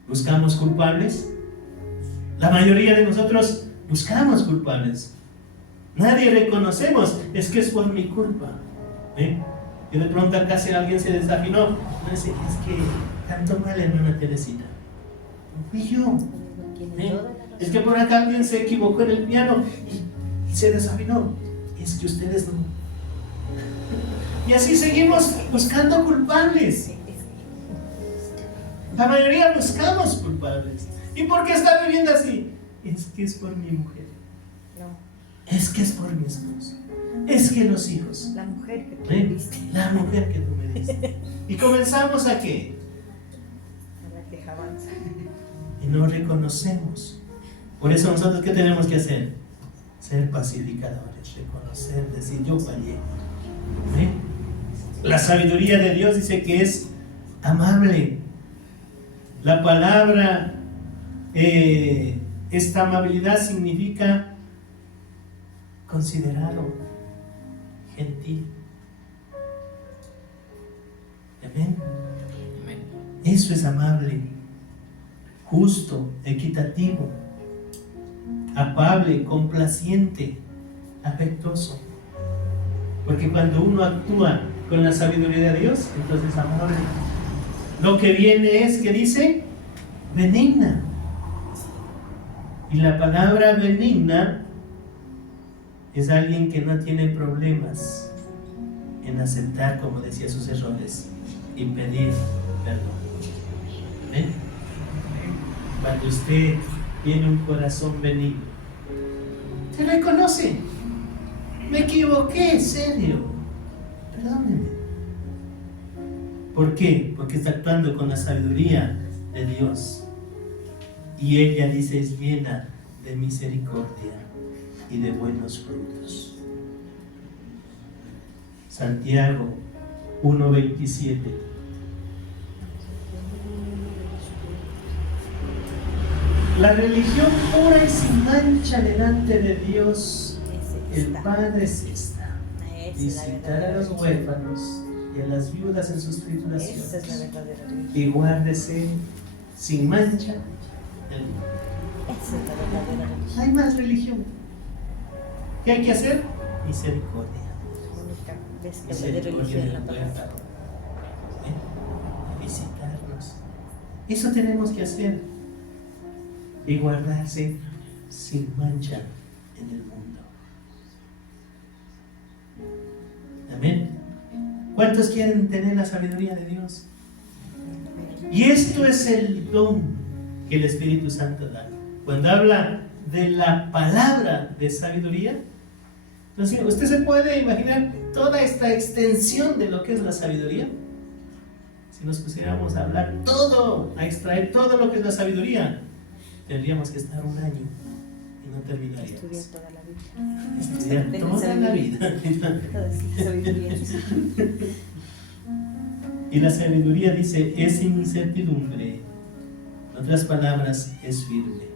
¿Buscamos culpables? La mayoría de nosotros buscamos culpables. Nadie reconocemos, es que es por mi culpa. Y de pronto acá si alguien se desafinó, no dice, es que cantó mal hermana Teresita. No fui yo. Es que por acá alguien se equivocó en el piano y se desafinó. Es que ustedes no. Y así seguimos buscando culpables. La mayoría buscamos culpables. ¿Y por qué está viviendo así? Es que es por mi mujer. No. Es que es por mi esposo. Es que los hijos. La mujer que tú me diste. La mujer que tú me diste. ¿Y comenzamos a qué? A la quejanza. Y no reconocemos. Por eso nosotros, ¿qué tenemos que hacer? Ser pacificadores, reconocer, decir yo fallé. La sabiduría de Dios dice que es amable. La palabra, esta amabilidad significa considerado, gentil. Amén. Eso es amable, justo, equitativo, afable, complaciente, afectuoso. Porque cuando uno actúa con la sabiduría de Dios, entonces amor. Lo que viene es, que dice, benigna. Y la palabra benigna es alguien que no tiene problemas en aceptar, como decía, sus errores y pedir perdón. ¿Ven? Cuando usted tiene un corazón benigno, se reconoce. Me equivoqué, en serio. Perdónenme. ¿Por qué? Porque está actuando con la sabiduría de Dios. Y ella dice, es llena de misericordia y de buenos frutos. Santiago 1:27. La religión pura y sin mancha delante de Dios, Es el esta. Padre, es esta: Esa es la visitar a verdadera los religión. huérfanos y a las viudas en sus Esa es la tribulaciones, verdadera religión. y guárdese sin mancha el mundo. Esa es la verdadera religión. Hay más religión. ¿Qué hay que hacer? Misericordia. La única vez que hablé de Misericordia religión en del la palabra. huérfano. Visitarnos. Eso tenemos que hacer. Y guardarse sin mancha en el mundo. Amén. ¿Cuántos quieren tener la sabiduría de Dios? Y esto es el don que el Espíritu Santo da. Cuando habla de la palabra de sabiduría, entonces usted se puede imaginar toda esta extensión de lo que es la sabiduría. Si nos pusiéramos a hablar todo, a extraer todo lo que es la sabiduría, tendríamos que estar un año y no terminaríamos. Estudiar toda la vida. Estudiar De toda la vida. Toda esa sabiduría. Y la sabiduría dice, es incertidumbre. En otras palabras, es firme.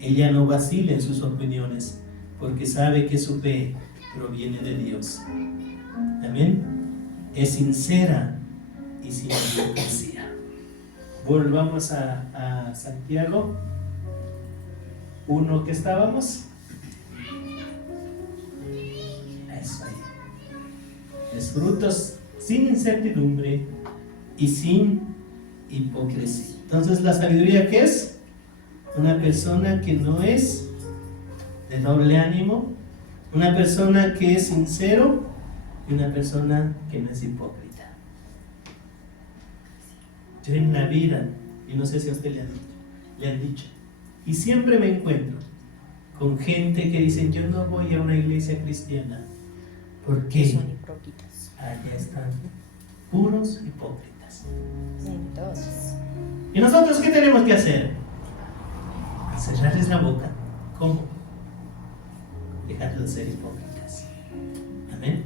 Ella no vacila en sus opiniones, porque sabe que su fe proviene de Dios. Amén. Es sincera y sin hipocresía. Volvamos a Santiago 1 que estábamos. Eso ahí. Es frutos sin incertidumbre y sin hipocresía. Entonces, ¿la sabiduría qué es? Una persona que no es de doble ánimo, una persona que es sincero y una persona que no es hipócrita. Yo en la vida, y no sé si a usted le han dicho, y siempre me encuentro con gente que dicen, yo no voy a una iglesia cristiana porque Son hipócritas. allá están puros hipócritas. Entonces, ¿Y nosotros qué tenemos que hacer? Cerrarles la boca. ¿Cómo? Dejando de ser hipócritas. Amén.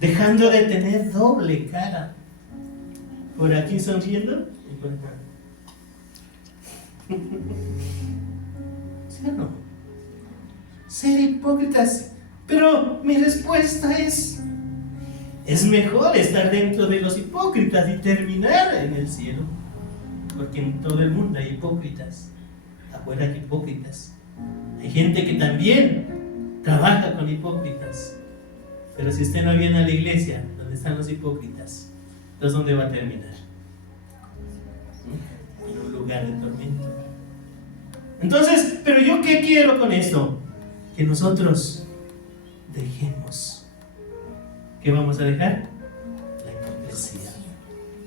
Dejando de tener doble cara. Por aquí sonriendo y por acá. ¿Sí o no? Ser hipócritas. Pero mi respuesta es mejor estar dentro de los hipócritas y terminar en el cielo. Porque en todo el mundo hay hipócritas. Afuera hay hipócritas. Hay gente que también trabaja con hipócritas. Pero si usted no viene a la iglesia donde están los hipócritas, entonces ¿dónde va a terminar? En un lugar de tormento. Entonces, ¿pero yo qué quiero con esto? Que nosotros dejemos. ¿Qué vamos a dejar? La hipocresía.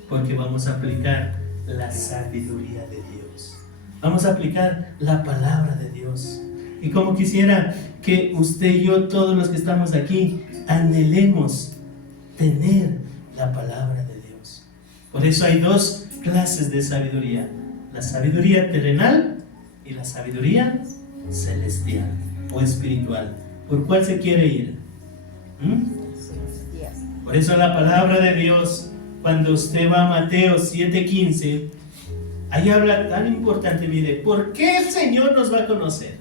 Porque vamos a aplicar la sabiduría de Dios. Vamos a aplicar la palabra de Dios. Y como quisiera que usted y yo, todos los que estamos aquí, anhelemos tener la palabra de Dios. Por eso hay dos clases de sabiduría: la sabiduría terrenal y la sabiduría celestial o espiritual. ¿Por cuál se quiere ir? Por eso la palabra de Dios, cuando usted va a Mateo 7:15, ahí habla tan importante. Mire, ¿por qué el Señor nos va a conocer?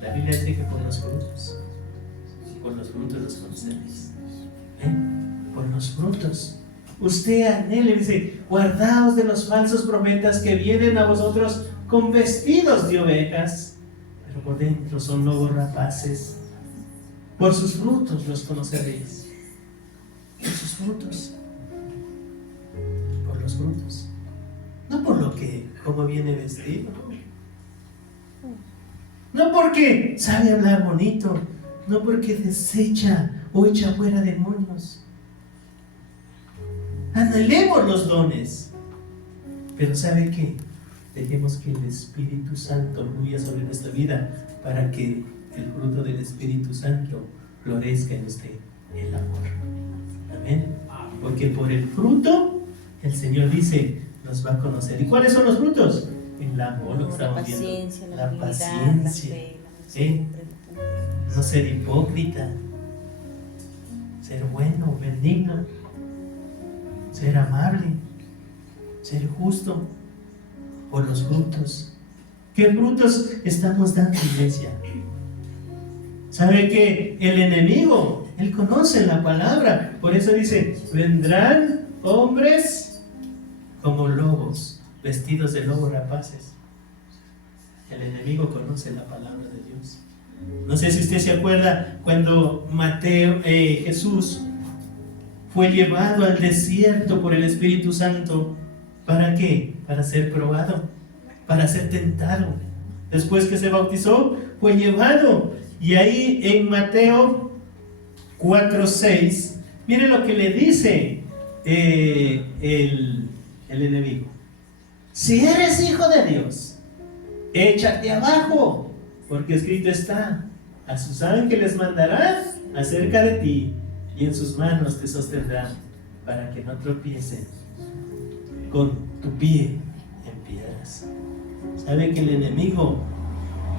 La Biblia dice que por los frutos. Por los frutos los conoceréis. Por los frutos. Usted anhele, dice, guardaos de los falsos profetas que vienen a vosotros con vestidos de ovejas, pero por dentro son lobos rapaces. Por sus frutos los conoceréis. Por sus frutos. Por los frutos. No por lo que, cómo viene vestido. No porque sabe hablar bonito. No porque desecha o echa fuera demonios. Anhelemos los dones. Pero ¿sabe qué? Dejemos que el Espíritu Santo fluya sobre nuestra vida para que el fruto del Espíritu Santo florezca en usted, el amor. Amén. Porque por el fruto, el Señor dice, nos va a conocer. ¿Y cuáles son los frutos? El amor, lo que estamos viendo. La paciencia. ¿Sí? No ser hipócrita. Ser bueno, benigno. Ser amable. Ser justo. ¿O los frutos? ¿Qué frutos estamos dando, iglesia? ¿Sabe que el enemigo, él conoce la palabra? Por eso dice, vendrán hombres como lobos, vestidos de lobos rapaces. El enemigo conoce la palabra de Dios. No sé si usted se acuerda cuando Jesús fue llevado al desierto por el Espíritu Santo. ¿Para qué? Para ser probado, para ser tentado. Después que se bautizó, fue llevado. Y ahí en Mateo 4:6, mire lo que le dice el enemigo. Si eres hijo de Dios, échate abajo, porque escrito está, a sus ángeles mandará acerca de ti, y en sus manos te sostendrán, para que no tropieces con tu pie en piedras. ¿Sabe que el enemigo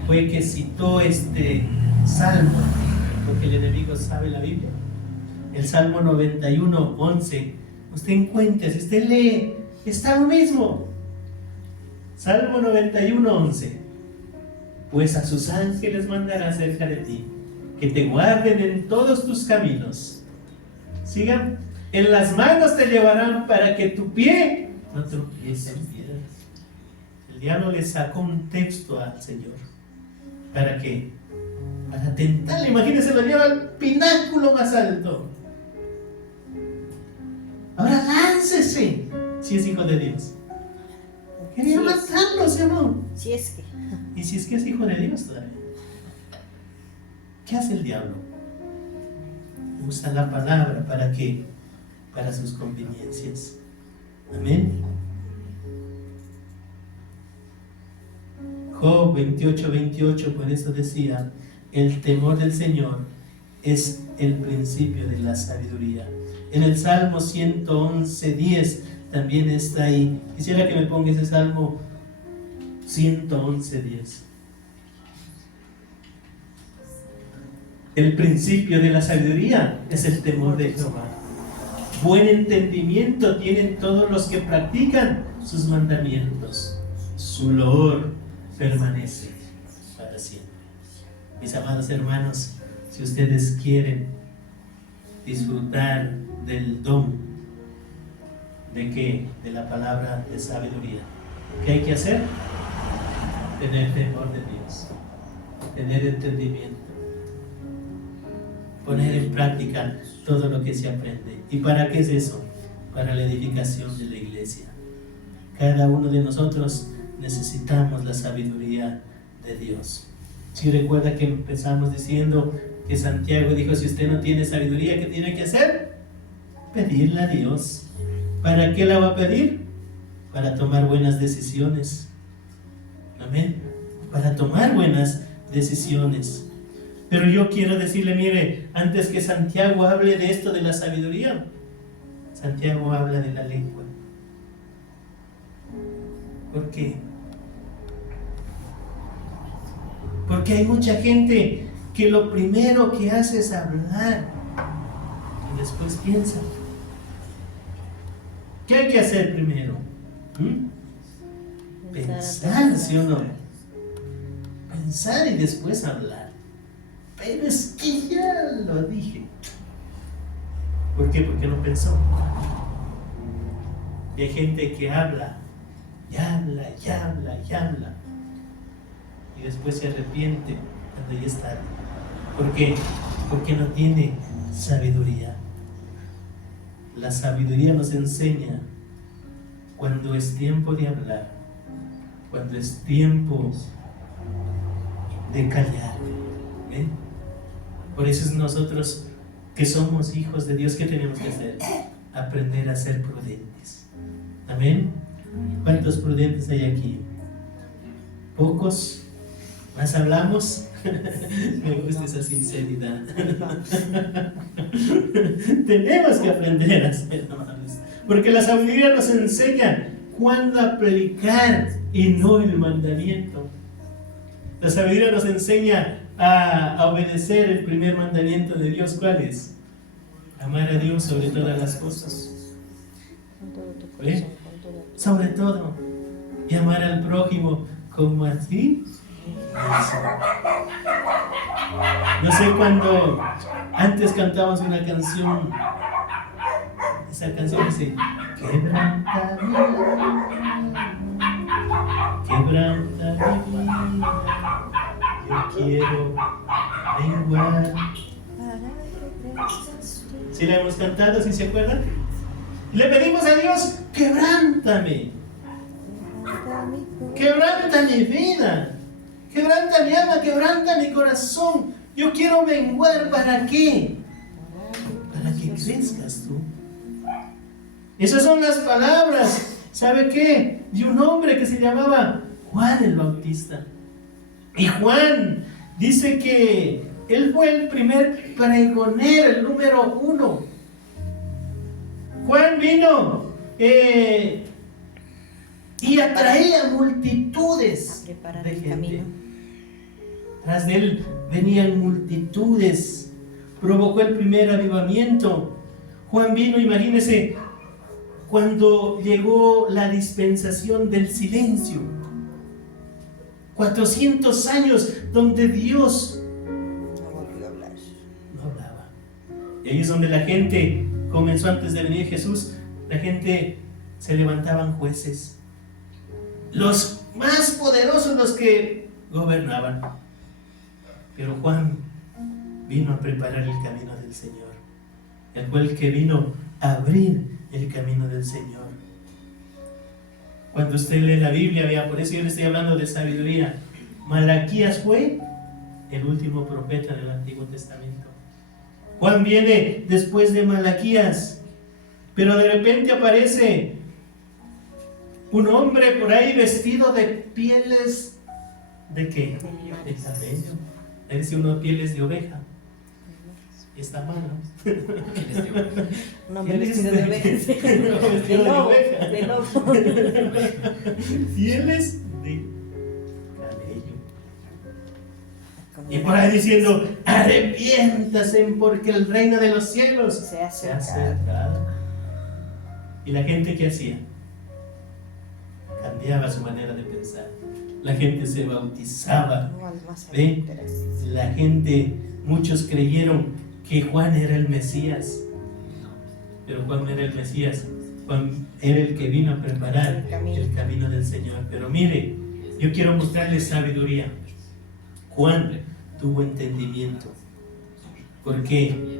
fue que citó este salmo? Porque el enemigo sabe la Biblia. El Salmo 91:11. Usted encuentra, si usted lee, está lo mismo. Salmo 91:11. Pues a sus ángeles mandará cerca de ti, que te guarden en todos tus caminos. Sigan. En las manos te llevarán para que tu pie no tropiece en piedras. El diablo le sacó un texto al Señor. ¿Para qué? Para tentarle. Imagínense, lo lleva al pináculo más alto. Ahora láncese, si es hijo de Dios. Quería matarlo, ¿sí o no? Si es que. Y si es que es hijo de Dios todavía. ¿Qué hace el diablo? Usa la palabra, ¿para qué? Para sus conveniencias. Amén. Job 28:28, por eso decía, el temor del Señor es el principio de la sabiduría. En el Salmo 111:10 también está ahí. Quisiera que me ponga ese Salmo 111:10. El principio de la sabiduría es el temor de Jehová. Buen entendimiento tienen todos los que practican sus mandamientos. Su loor permanece para siempre. Mis amados hermanos, si ustedes quieren disfrutar del don de qué, de la palabra de sabiduría, ¿qué hay que hacer? Tener temor de Dios, tener entendimiento, poner en práctica todo lo que se aprende. ¿Y para qué es eso? Para la edificación de la iglesia. Cada uno de nosotros necesitamos la sabiduría de Dios. Si recuerda que empezamos diciendo que Santiago dijo, si usted no tiene sabiduría, ¿qué tiene que hacer? Pedirla a Dios. ¿Para qué la va a pedir? Para tomar buenas decisiones. Amén. Para tomar buenas decisiones. Pero yo quiero decirle, mire, antes que Santiago hable de esto de la sabiduría, Santiago habla de la lengua. ¿Por qué? Porque hay mucha gente que lo primero que hace es hablar y después piensa. ¿Qué hay que hacer primero? Pensar, ¿sí o no? Pensar y después hablar. Pero es que ya lo dije. ¿Por qué? Porque no pensó. Y hay gente que habla, y habla, y habla, y habla. Y después se arrepiente cuando ya es tarde. ¿Por qué? Porque no tiene sabiduría. La sabiduría nos enseña cuando es tiempo de hablar, cuando es tiempo de callar. ¿Ven? Por eso es nosotros que somos hijos de Dios, ¿qué tenemos que hacer? Aprender a ser prudentes. ¿Amén? ¿Cuántos prudentes hay aquí? ¿Pocos? ¿Más hablamos? Me gusta esa sinceridad. Tenemos que aprender a ser amables, porque la sabiduría nos enseña cuándo aplicar y no el mandamiento. La sabiduría nos enseña a obedecer el primer mandamiento de Dios. ¿Cuál es? Amar a Dios sobre todas las cosas. Con todo tu corazón, ¿Eh? con todo tu... Sobre todo. y amar al prójimo como a ti. No sé cuando antes cantábamos una canción, esa canción dice: quebranta mi vida, yo quiero menguar. Si la hemos cantado, si se acuerdan, le pedimos a Dios: quebrántame, quebranta mi vida, quebranta mi alma, quebranta mi corazón. Yo quiero menguar. ¿Para qué? Para que crezcas tú. Esas son las palabras, ¿sabe qué? De un hombre que se llamaba Juan el Bautista. Y Juan dice que él fue el primer pregonero, el número 1. Juan vino y atraía multitudes de gente. Tras de él venían multitudes, provocó el primer avivamiento. Juan vino, imagínense, cuando llegó la dispensación del silencio, 400 años donde Dios no hablaba. Y ahí es donde la gente comenzó, antes de venir Jesús, la gente se levantaban jueces, los más poderosos, los que gobernaban. Pero Juan vino a preparar el camino del Señor. Él fue el que vino a abrir el camino del Señor. Cuando usted lee la Biblia, vea, por eso yo le estoy hablando de sabiduría. Malaquías fue el último profeta del Antiguo Testamento. Juan viene después de Malaquías, pero de repente aparece un hombre por ahí vestido de pieles ¿de qué? De cabello. Ahí dice uno, pieles de oveja. Esta mano. No me vestido de oveja. Vestido de oveja. De lobo. Pieles de cabello. Y por ahí diciendo: arrepiéntase, porque el reino de los cielos se ha acercado. ¿Y la gente qué hacía? Cambiaba su manera de pensar. La gente se bautizaba. ¿Ve? La gente, muchos creyeron que Juan era el Mesías, pero Juan no era el Mesías. Juan era el que vino a preparar el camino del Señor. Pero mire, yo quiero mostrarles sabiduría. Juan tuvo entendimiento. ¿Por qué?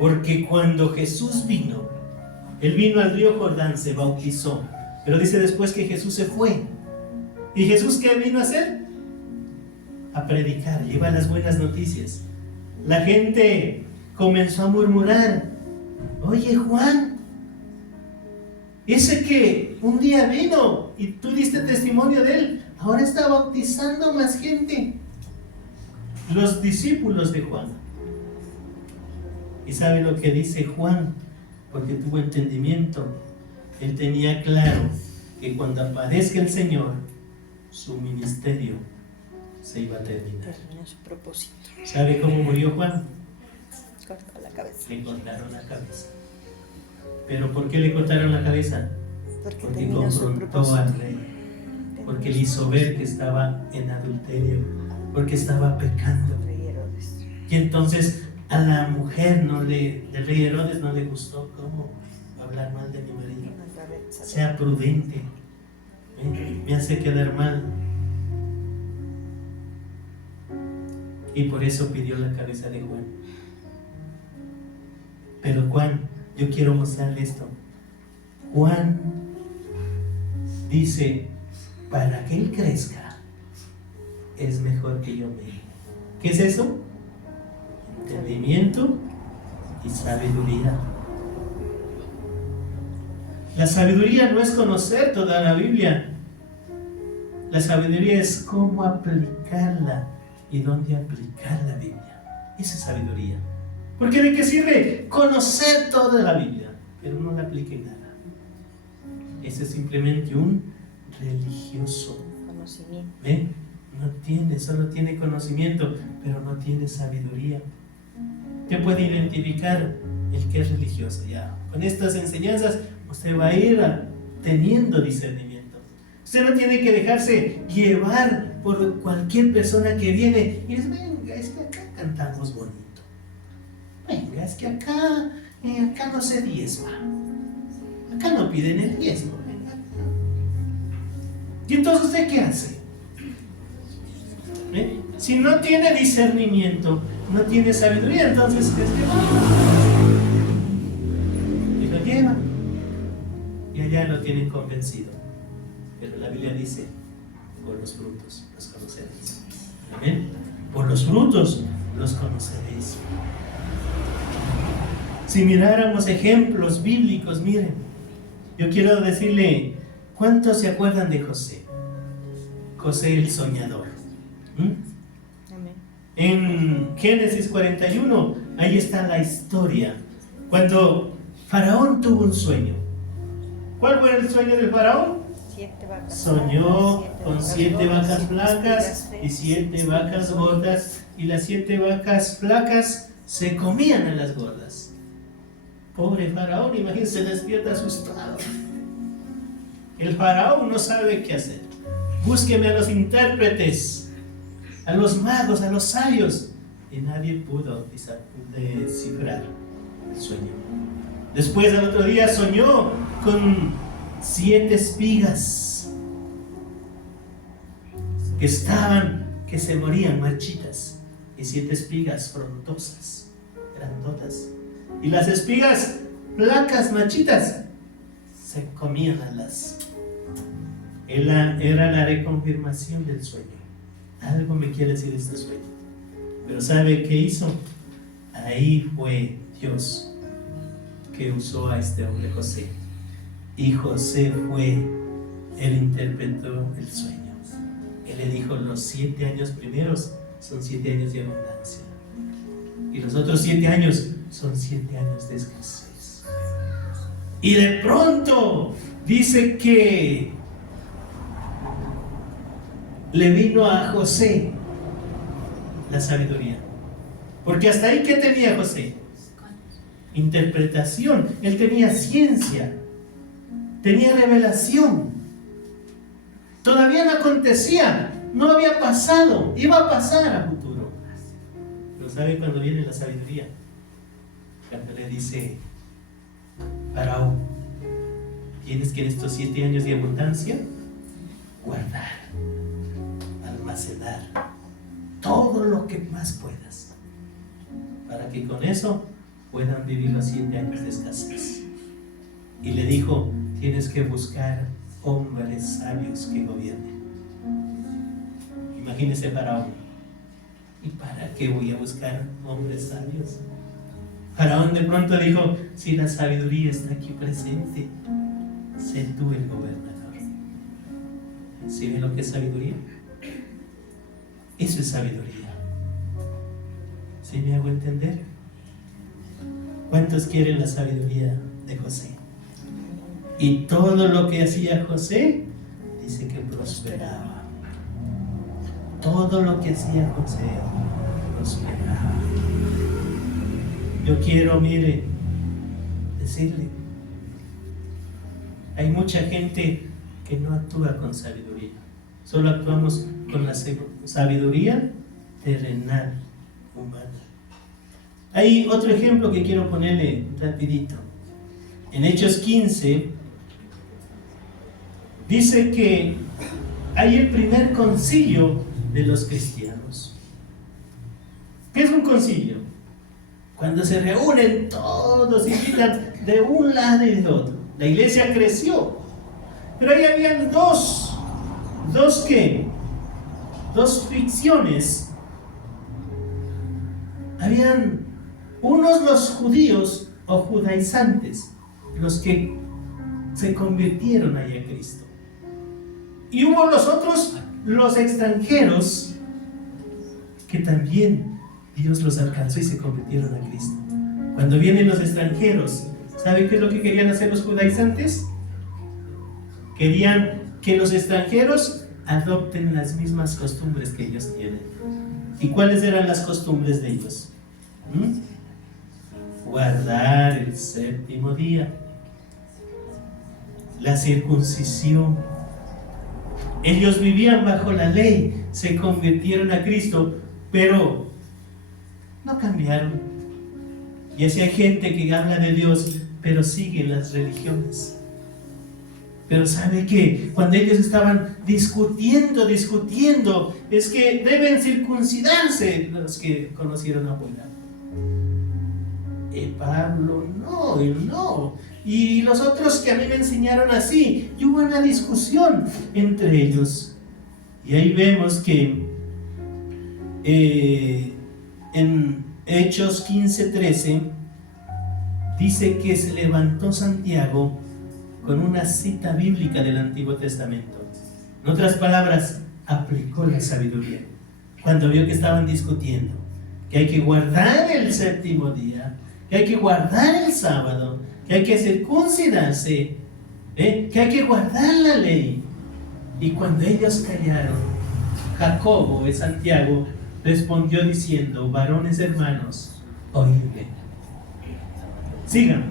Porque cuando Jesús vino, él vino al río Jordán, se bautizó, pero dice después que Jesús se fue. ¿Y Jesús qué vino a hacer? A predicar, llevar las buenas noticias. La gente comenzó a murmurar: oye, Juan, ese que un día vino y tú diste testimonio de él, ahora está bautizando más gente. Los discípulos de Juan. ¿Y sabe lo que dice Juan? Porque tuvo entendimiento. Él tenía claro que cuando aparezca el Señor, su ministerio se iba a terminar. Terminó su propósito. ¿Sabe cómo murió Juan? Corta la cabeza. Le cortaron la cabeza. ¿Pero por qué le cortaron la cabeza? Porque confrontó al rey. Porque le hizo ver que estaba en adulterio. Porque estaba pecando. Y entonces a la mujer del rey Herodes no le gustó cómo hablar mal de mi marido. Sea prudente. Me hace quedar mal. Y por eso pidió la cabeza de Juan. Pero Juan, yo quiero mostrarle esto. Juan dice: para que él crezca, es mejor que yo me. ¿Qué es eso? Entendimiento y sabiduría. La sabiduría no es conocer toda la Biblia. La sabiduría es cómo aplicarla y dónde aplicar la Biblia. Esa es sabiduría. Porque ¿de qué sirve conocer toda la Biblia, pero no la aplique en nada? Ese es simplemente un religioso. Conocimiento. ¿Ve? Solo tiene conocimiento, pero no tiene sabiduría. Usted puede identificar el que es religioso. Ya, con estas enseñanzas usted va a ir teniendo discernimiento. Usted no tiene que dejarse llevar por cualquier persona que viene y dice, venga, es que acá cantamos bonito. Venga, es que acá no se diezma. Acá no piden el diezmo. Venga. ¿Y entonces usted qué hace? Si no tiene discernimiento, no tiene sabiduría, entonces es que y lo lleva. Y allá lo tienen convencido. Pero la Biblia dice, por los frutos los conoceréis. Amén. Por los frutos los conoceréis. Si miráramos ejemplos bíblicos, miren, yo quiero decirle, ¿cuántos se acuerdan de José? José el soñador. Amén. En Génesis 41, ahí está la historia. Cuando Faraón tuvo un sueño. ¿Cuál fue el sueño del Faraón? 7 vacas. Soñó con 7 vacas flacas y 7 vacas gordas, y las 7 vacas flacas se comían a las gordas. Pobre Faraón, imagínense, despierta asustado. El Faraón no sabe qué hacer. Búsqueme a los intérpretes, a los magos, a los sabios. Y nadie pudo descifrar el sueño. Después, al otro día, soñó con 7 espigas que se morían marchitas, y 7 espigas frondosas, grandotas. Y las espigas flacas, machitas, se comían a las. Era la reconfirmación del sueño. Algo me quiere decir este sueño. Pero ¿sabe qué hizo? Ahí fue Dios que usó a este hombre José. Y José él interpretó el sueño. Él le dijo, los 7 años primeros son 7 años de abundancia. Y los otros 7 años son 7 años de escasez. Y de pronto dice que le vino a José la sabiduría. Porque hasta ahí, ¿qué tenía José? Interpretación. Él tenía ciencia, tenía revelación. Todavía no acontecía, no había pasado, iba a pasar a futuro. Pero ¿sabe cuando viene la sabiduría? Cuando le dice, Faraón, tienes que en estos 7 años de abundancia guardar, almacenar todo lo que más puedas, para que con eso puedan vivir los 7 años de escasez. Y le dijo, tienes que buscar hombres sabios que gobiernen. Imagínese Faraón, ¿y para qué voy a buscar hombres sabios? Faraón de pronto dijo, si la sabiduría está aquí presente, sé tú el gobernador. ¿Sí ven lo que es sabiduría? Eso es sabiduría. ¿Sí me hago entender? ¿Cuántos quieren la sabiduría de José? Y todo lo que hacía José, dice que prosperaba. Todo lo que hacía José, prosperaba. Yo quiero, mire, decirle, hay mucha gente que no actúa con sabiduría. Solo actuamos con la sabiduría terrenal, humana. Hay otro ejemplo que quiero ponerle rapidito. En Hechos 15 dice que hay el primer concilio de los cristianos. ¿Qué es un concilio? Cuando se reúnen todos y quitan de un lado y de otro. La iglesia creció, pero ahí habían dos ficciones. Habían unos, los judíos o judaizantes, los que se convirtieron ahí a Cristo, y hubo los otros, los extranjeros, que también Dios los alcanzó y se convirtieron a Cristo. Cuando vienen los extranjeros, ¿saben qué es lo que querían hacer los judaizantes? Querían que los extranjeros adopten las mismas costumbres que ellos tienen. ¿Y cuáles eran las costumbres de ellos? Guardar el 7º día, la circuncisión, Ellos vivían bajo la ley, se convirtieron a Cristo, pero no cambiaron. Y así hay gente que habla de Dios, pero sigue las religiones. Pero ¿sabe qué? Cuando ellos estaban discutiendo, es que deben circuncidarse los que conocieron a Abraham. Pablo, no. Y los otros que a mí me enseñaron así. Y hubo una discusión entre ellos. Y ahí vemos que en Hechos 15:13 dice que se levantó Santiago con una cita bíblica del Antiguo Testamento. En otras palabras, aplicó la sabiduría. Cuando vio que estaban discutiendo, que hay que guardar el séptimo día, que hay que guardar el sábado, que hay que circuncidarse, que hay que guardar la ley. Y cuando ellos callaron, Jacobo, de Santiago, respondió diciendo: varones hermanos, oídme. Sigan.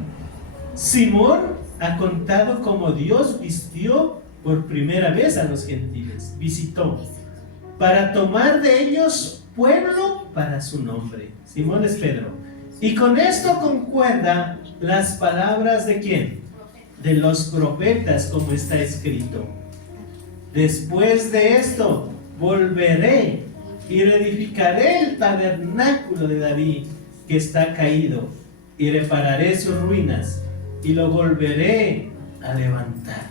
Simón ha contado cómo Dios vistió por primera vez a los gentiles, visitó, para tomar de ellos pueblo para su nombre. Simón es Pedro. Y con esto concuerda las palabras ¿de quién? De los profetas, como está escrito: después de esto volveré y reedificaré el tabernáculo de David que está caído, y repararé sus ruinas y lo volveré a levantar,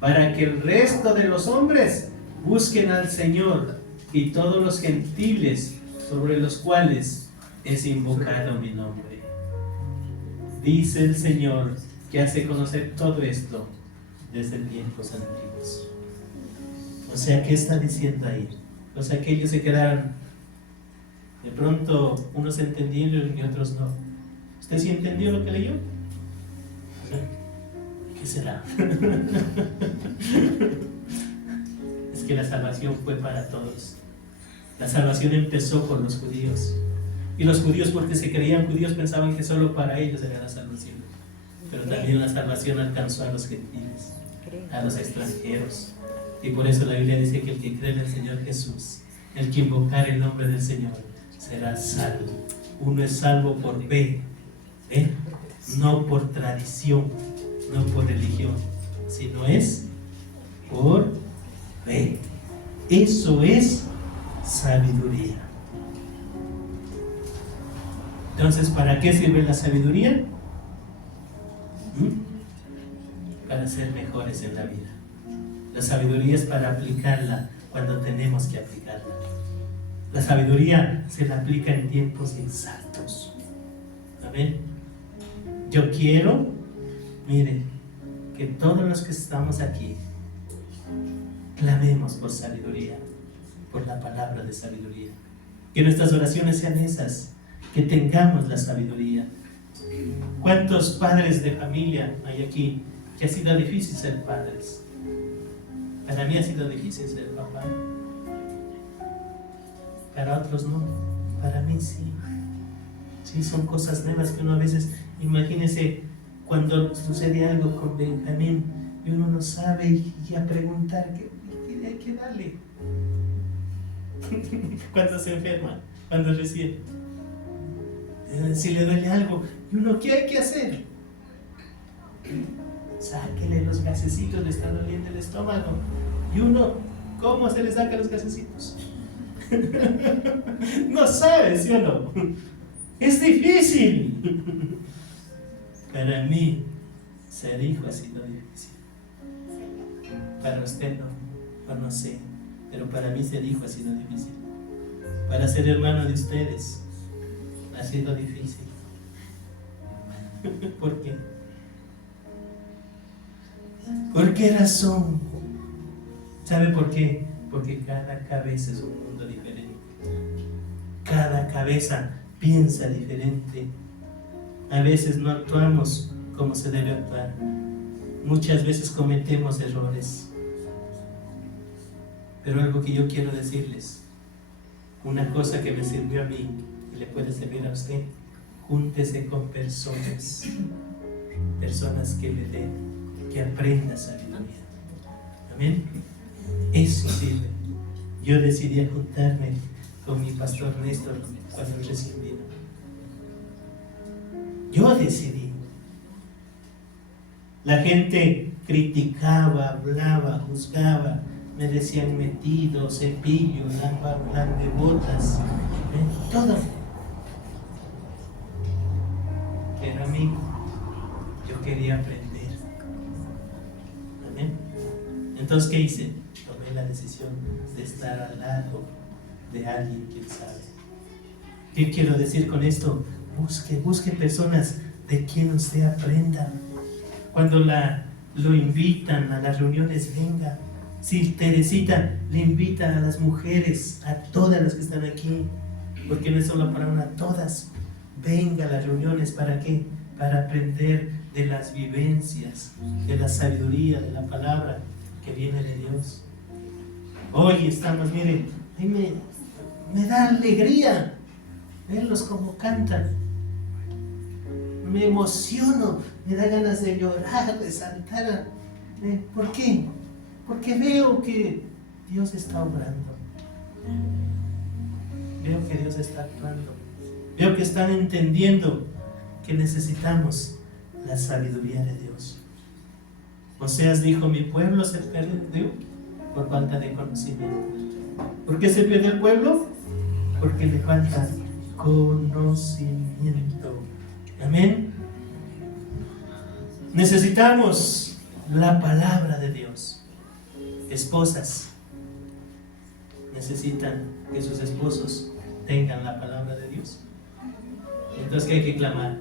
para que el resto de los hombres busquen al Señor, y todos los gentiles sobre los cuales es invocado mi nombre. Dice el Señor, que hace conocer todo esto desde tiempos antiguos. O sea, ¿qué está diciendo ahí? O sea, que ellos se quedaron, de pronto unos entendieron y otros no. ¿Usted sí entendió lo que leyó? ¿Qué será? Es que la salvación fue para todos. La salvación empezó con los judíos. Y los judíos, porque se creían judíos, pensaban que solo para ellos era la salvación. Pero también la salvación alcanzó a los gentiles, a los extranjeros. Y por eso la Biblia dice que el que cree en el Señor Jesús, el que invocar el nombre del Señor, será salvo. Uno es salvo por fe, no por tradición, no por religión, sino es por fe. Eso es sabiduría. Entonces, ¿para qué sirve la sabiduría? Para ser mejores en la vida. La sabiduría es para aplicarla cuando tenemos que aplicarla. La sabiduría se la aplica en tiempos exactos. ¿Amén? Yo quiero, mire, que todos los que estamos aquí clamemos por sabiduría, por la palabra de sabiduría. Que nuestras oraciones sean esas, que tengamos la sabiduría. ¿Cuántos padres de familia hay aquí que ha sido difícil ser padres? Para mí ha sido difícil ser papá. Para otros no, para mí sí. Sí, son cosas nuevas que uno a veces, imagínese cuando sucede algo con Benjamín y uno no sabe y a preguntar qué hay que darle. Cuando se enferma, cuando recién, si le duele algo, y uno, ¿qué hay que hacer? Sáquele los gasecitos, le está doliendo el estómago. Y uno, ¿cómo se le saca los gasecitos? No sabe, ¿sí o no? Es difícil. Para mí, ser hijo ha sido difícil. Para usted no sé, pero para mí ser hijo ha sido difícil. Para ser hermano de ustedes ha sido difícil. ¿Por qué? ¿Por qué razón? ¿Sabe por qué? Porque cada cabeza es un mundo diferente. Cada cabeza piensa diferente. A veces no actuamos como se debe actuar. Muchas veces cometemos errores. Pero algo que yo quiero decirles, una cosa que me sirvió a mí y le puede servir a usted: júntese con personas que le den, que aprenda sabiduría. Amén. Eso sirve. Yo decidí juntarme con mi pastor Néstor cuando recién vino. Yo decidí. La gente criticaba, hablaba, juzgaba, me decían metido, cepillo, botas, todo. Pero a mí, yo quería aprender. ¿Amén? Entonces, ¿qué hice? Tomé la decisión de estar al lado de alguien que sabe. ¿Qué quiero decir con esto? Busque personas de quien usted aprenda. Cuando lo invitan a las reuniones, venga. Si Teresita le invita a las mujeres, a todas las que están aquí, porque no es solo para una, todas, venga a las reuniones. ¿Para qué? Para aprender de las vivencias, de la sabiduría, de la palabra que viene de Dios. Hoy estamos, miren, me da alegría verlos como cantan. Me emociono, me da ganas de llorar, de saltar. ¿Por qué? Porque veo que Dios está obrando. Veo que Dios está actuando. Veo que están entendiendo que necesitamos la sabiduría de Dios. Oseas dijo: mi pueblo se perdió por falta de conocimiento. ¿Por qué se pierde el pueblo? Porque le falta conocimiento. Amén. Necesitamos la palabra de Dios. Esposas necesitan que sus esposos tengan la palabra de Dios. Entonces, ¿qué hay que clamar?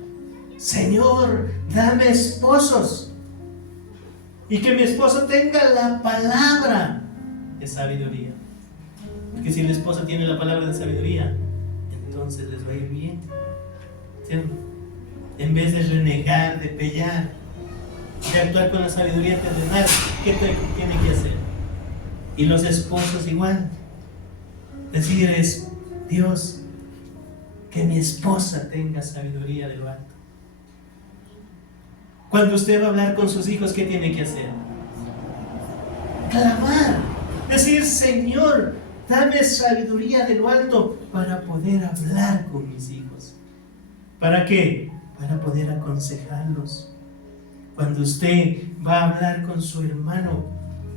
Señor, dame esposos, y que mi esposo tenga la palabra de sabiduría. Porque si el esposo tiene la palabra de sabiduría, entonces les va a ir bien, ¿cierto? En vez de renegar, de pelear, de actuar con la sabiduría terrenal, ¿qué tiene que hacer? Y los esposos igual. Decir es: Dios, que mi esposa tenga sabiduría de lo alto. Cuando usted va a hablar con sus hijos, ¿qué tiene que hacer? Clamar. Decir: Señor, dame sabiduría de lo alto para poder hablar con mis hijos. ¿Para qué? Para poder aconsejarlos. Cuando usted va a hablar con su hermano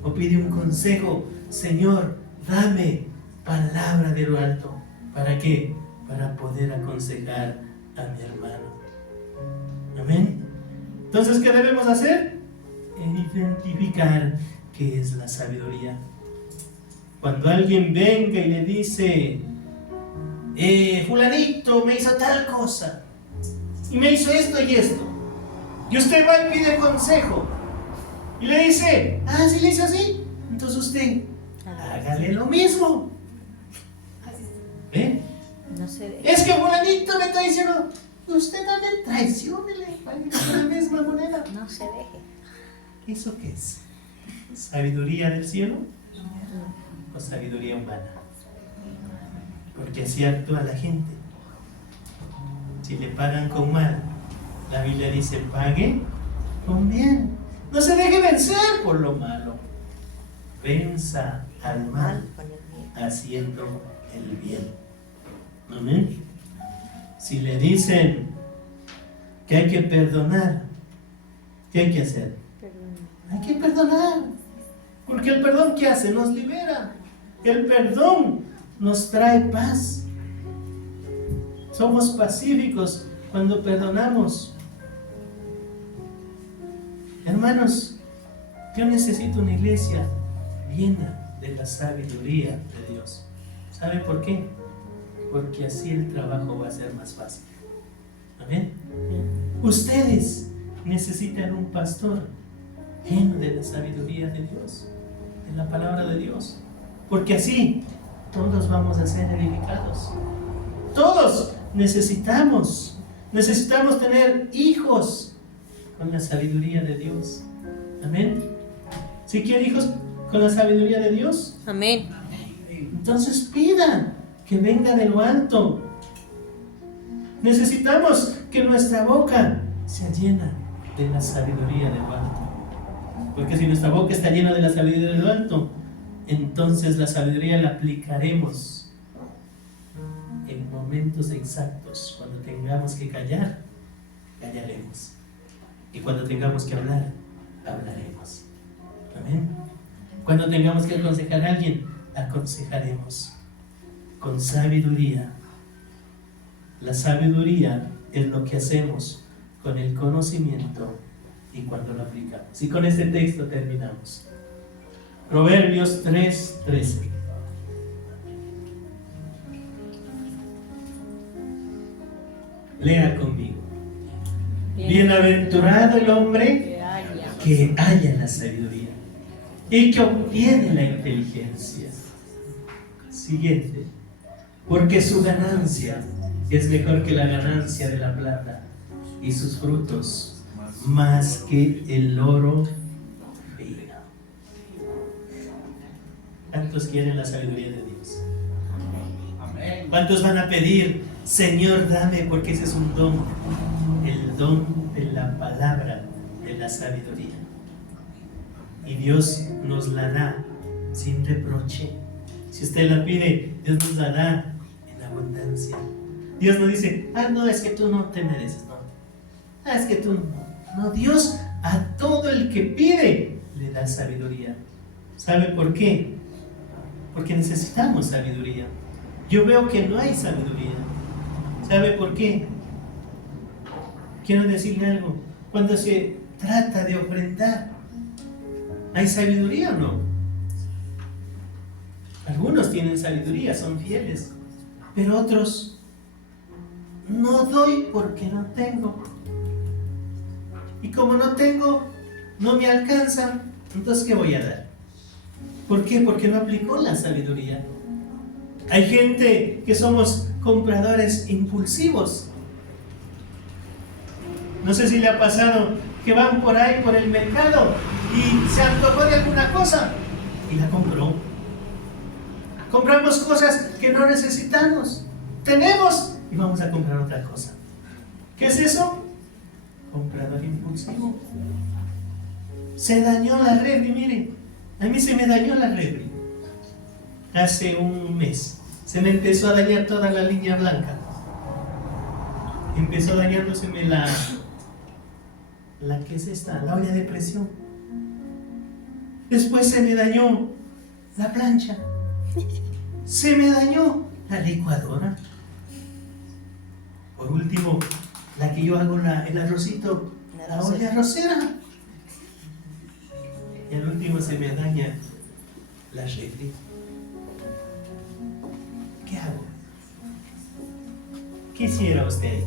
o pide un consejo: Señor, dame palabra de lo alto. ¿Para qué? Para poder aconsejar a mi hermano. Amén. Entonces, ¿qué debemos hacer? Identificar qué es la sabiduría. Cuando alguien venga y le dice: fulanito me hizo tal cosa, y me hizo esto y esto, y usted va y pide consejo, y le dice: ¿sí le hizo así? Entonces usted, hágale lo mismo. ¿Ve? No se deje. Es que fulanito me está diciendo, usted también traiciónele, pague con la misma moneda. No se deje. ¿Eso qué es? ¿Sabiduría del cielo o sabiduría humana? Porque así actúa la gente. Si le pagan con mal, la Biblia dice: pague con bien. No se deje vencer por lo malo. Venza al mal Con el bien. haciendo el bien. Amén. Si le dicen que hay que perdonar, ¿qué hay que hacer? Hay que perdonar. Porque el perdón, ¿qué hace? Nos libera. El perdón nos trae paz. Somos pacíficos cuando perdonamos. Hermanos, yo necesito una iglesia llena de la sabiduría de Dios. ¿Sabe por qué? Porque así el trabajo va a ser más fácil. Amén. Ustedes necesitan un pastor lleno de la sabiduría de Dios, de la palabra de Dios, porque así todos vamos a ser edificados. Todos necesitamos tener hijos con la sabiduría de Dios. Amén. Si quiere hijos con la sabiduría de Dios, Amén. entonces pida que venga de lo alto. Necesitamos que nuestra boca sea llena de la sabiduría de lo alto. Porque si nuestra boca está llena de la sabiduría de lo alto, entonces la sabiduría la aplicaremos en momentos exactos. Cuando tengamos que callar, callaremos. Y cuando tengamos que hablar, hablaremos. Amén. Cuando tengamos que aconsejar a alguien, aconsejaremos con sabiduría. La sabiduría es lo que hacemos con el conocimiento y cuando lo aplicamos. Y con este texto terminamos. Proverbios 3:13. Lea conmigo. Bienaventurado el hombre que halla la sabiduría y que obtiene la inteligencia. Siguiente. Porque su ganancia es mejor que la ganancia de la plata y sus frutos más que el oro fino. ¿Cuántos quieren la sabiduría de Dios? ¿Cuántos van a pedir, Señor, dame? Porque ese es un don, el don de la palabra, de la sabiduría. Y Dios nos la da sin reproche. Si usted la pide, Dios nos la da en abundancia. Dios no dice, no, es que tú no te mereces, no. Es que tú no. No, Dios a todo el que pide le da sabiduría. ¿Sabe por qué? Porque necesitamos sabiduría. Yo veo que no hay sabiduría. ¿Sabe por qué? Quiero decirle algo. Cuando se trata de ofrendar, ¿hay sabiduría o no? Algunos tienen sabiduría, son fieles, pero otros, no doy porque no tengo. Y como no tengo, no me alcanza, entonces ¿qué voy a dar? ¿Por qué? Porque no aplicó la sabiduría. Hay gente que somos compradores impulsivos. No sé si le ha pasado que van por ahí, por el mercado, y se antojó de alguna cosa y la compró. Compramos cosas que no necesitamos. Tenemos y vamos a comprar otra cosa. ¿Qué es eso? Comprador impulsivo. Se dañó la refri, mire. A mí se me dañó la refri. Hace un mes. Se me empezó a dañar toda la línea blanca. Empezó dañándoseme la que es esta, la olla de presión. Después se me dañó la plancha. Se me dañó la licuadora. Por último, la que yo hago el arrocito, la olla arrocera. Y al último se me daña la refri. ¿Qué hago? ¿Qué hiciera usted?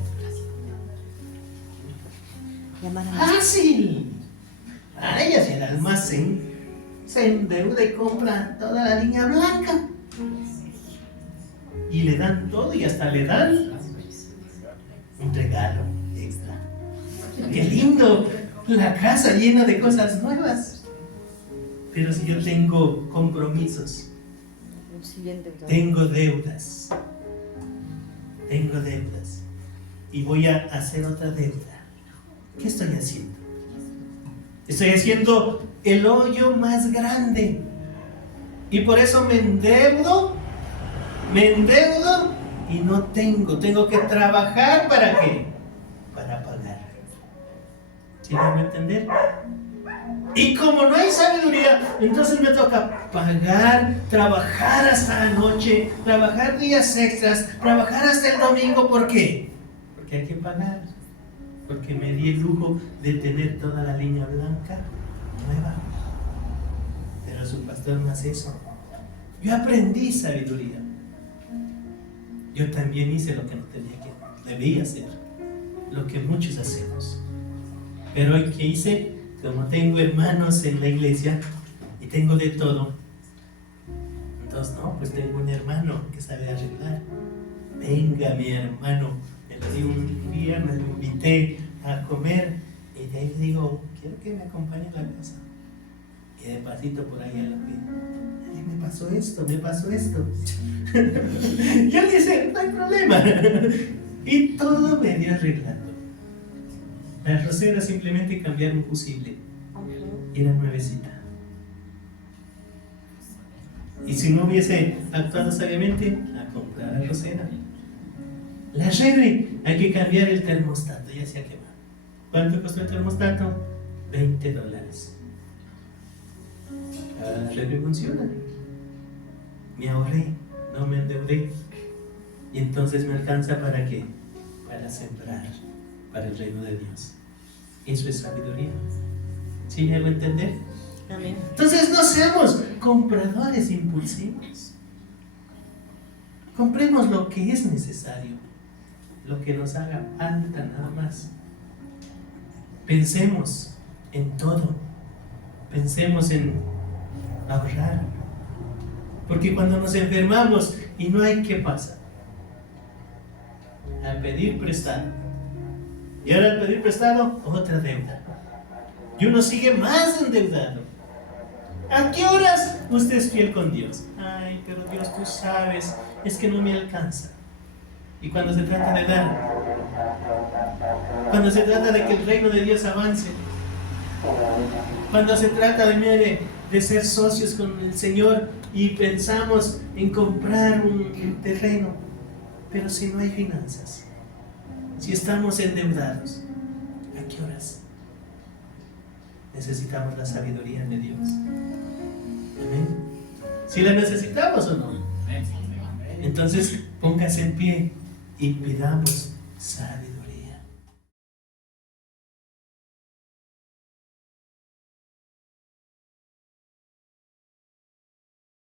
¡Fácil! Ella hacia el almacén se endeuda y compra toda la línea blanca. Y le dan todo y hasta le dan un regalo extra. ¡Qué lindo! La casa llena de cosas nuevas. Pero si yo tengo compromisos, tengo deudas, y voy a hacer otra deuda, ¿qué estoy haciendo? Estoy haciendo el hoyo más grande. Y por eso me endeudo y no tengo que trabajar. ¿Para qué? Para pagar. ¿Sí me van a entender? Y como no hay sabiduría, entonces me toca pagar, trabajar hasta la noche, trabajar días extras, trabajar hasta el domingo. ¿Por qué? Porque hay que pagar. Porque me di el lujo de tener toda la línea blanca nueva. Pero su pastor no hace eso. Yo aprendí sabiduría. Yo también hice lo que no tenía que, debía hacer. Lo que muchos hacemos. Pero hoy que hice, como tengo hermanos en la iglesia y tengo de todo, entonces no, pues tengo un hermano que sabe arreglar. Venga mi hermano, me lo di un día, me lo invité a comer y de ahí le digo, quiero que me acompañe a la casa. Y de pasito por ahí a la vida, me pasó esto. Y él dice, no hay problema. Y todo venía arreglando. La arrocera simplemente cambiar un fusible y era nuevecita. Y si no hubiese actuado sabiamente, a comprar arrocera. La refri, hay que cambiar el termostato, ya se ha quemado. ¿Cuánto costó el termostato? $20. La refri funciona. Me ahorré, no me endeudé. Y entonces me alcanza ¿para qué? Para sembrar para el reino de Dios. Eso es sabiduría. ¿Sí me hago entender? Amén. Entonces no seamos compradores impulsivos. Compremos lo que es necesario, lo que nos haga falta nada más. Pensemos en todo. Pensemos en ahorrar. Porque cuando nos enfermamos y no hay, ¿qué pasa? A pedir prestado. Y ahora al pedir prestado, otra deuda. Y uno sigue más endeudado. ¿A qué horas usted es fiel con Dios? Ay, pero Dios, tú sabes, es que no me alcanza. Y cuando se trata de dar, cuando se trata de que el reino de Dios avance, cuando se trata de ser socios con el Señor y pensamos en comprar un terreno, pero si no hay finanzas, si estamos endeudados, ¿a qué horas? Necesitamos la sabiduría de Dios. Amén. Si la necesitamos o no. Entonces póngase en pie y pidamos sabiduría.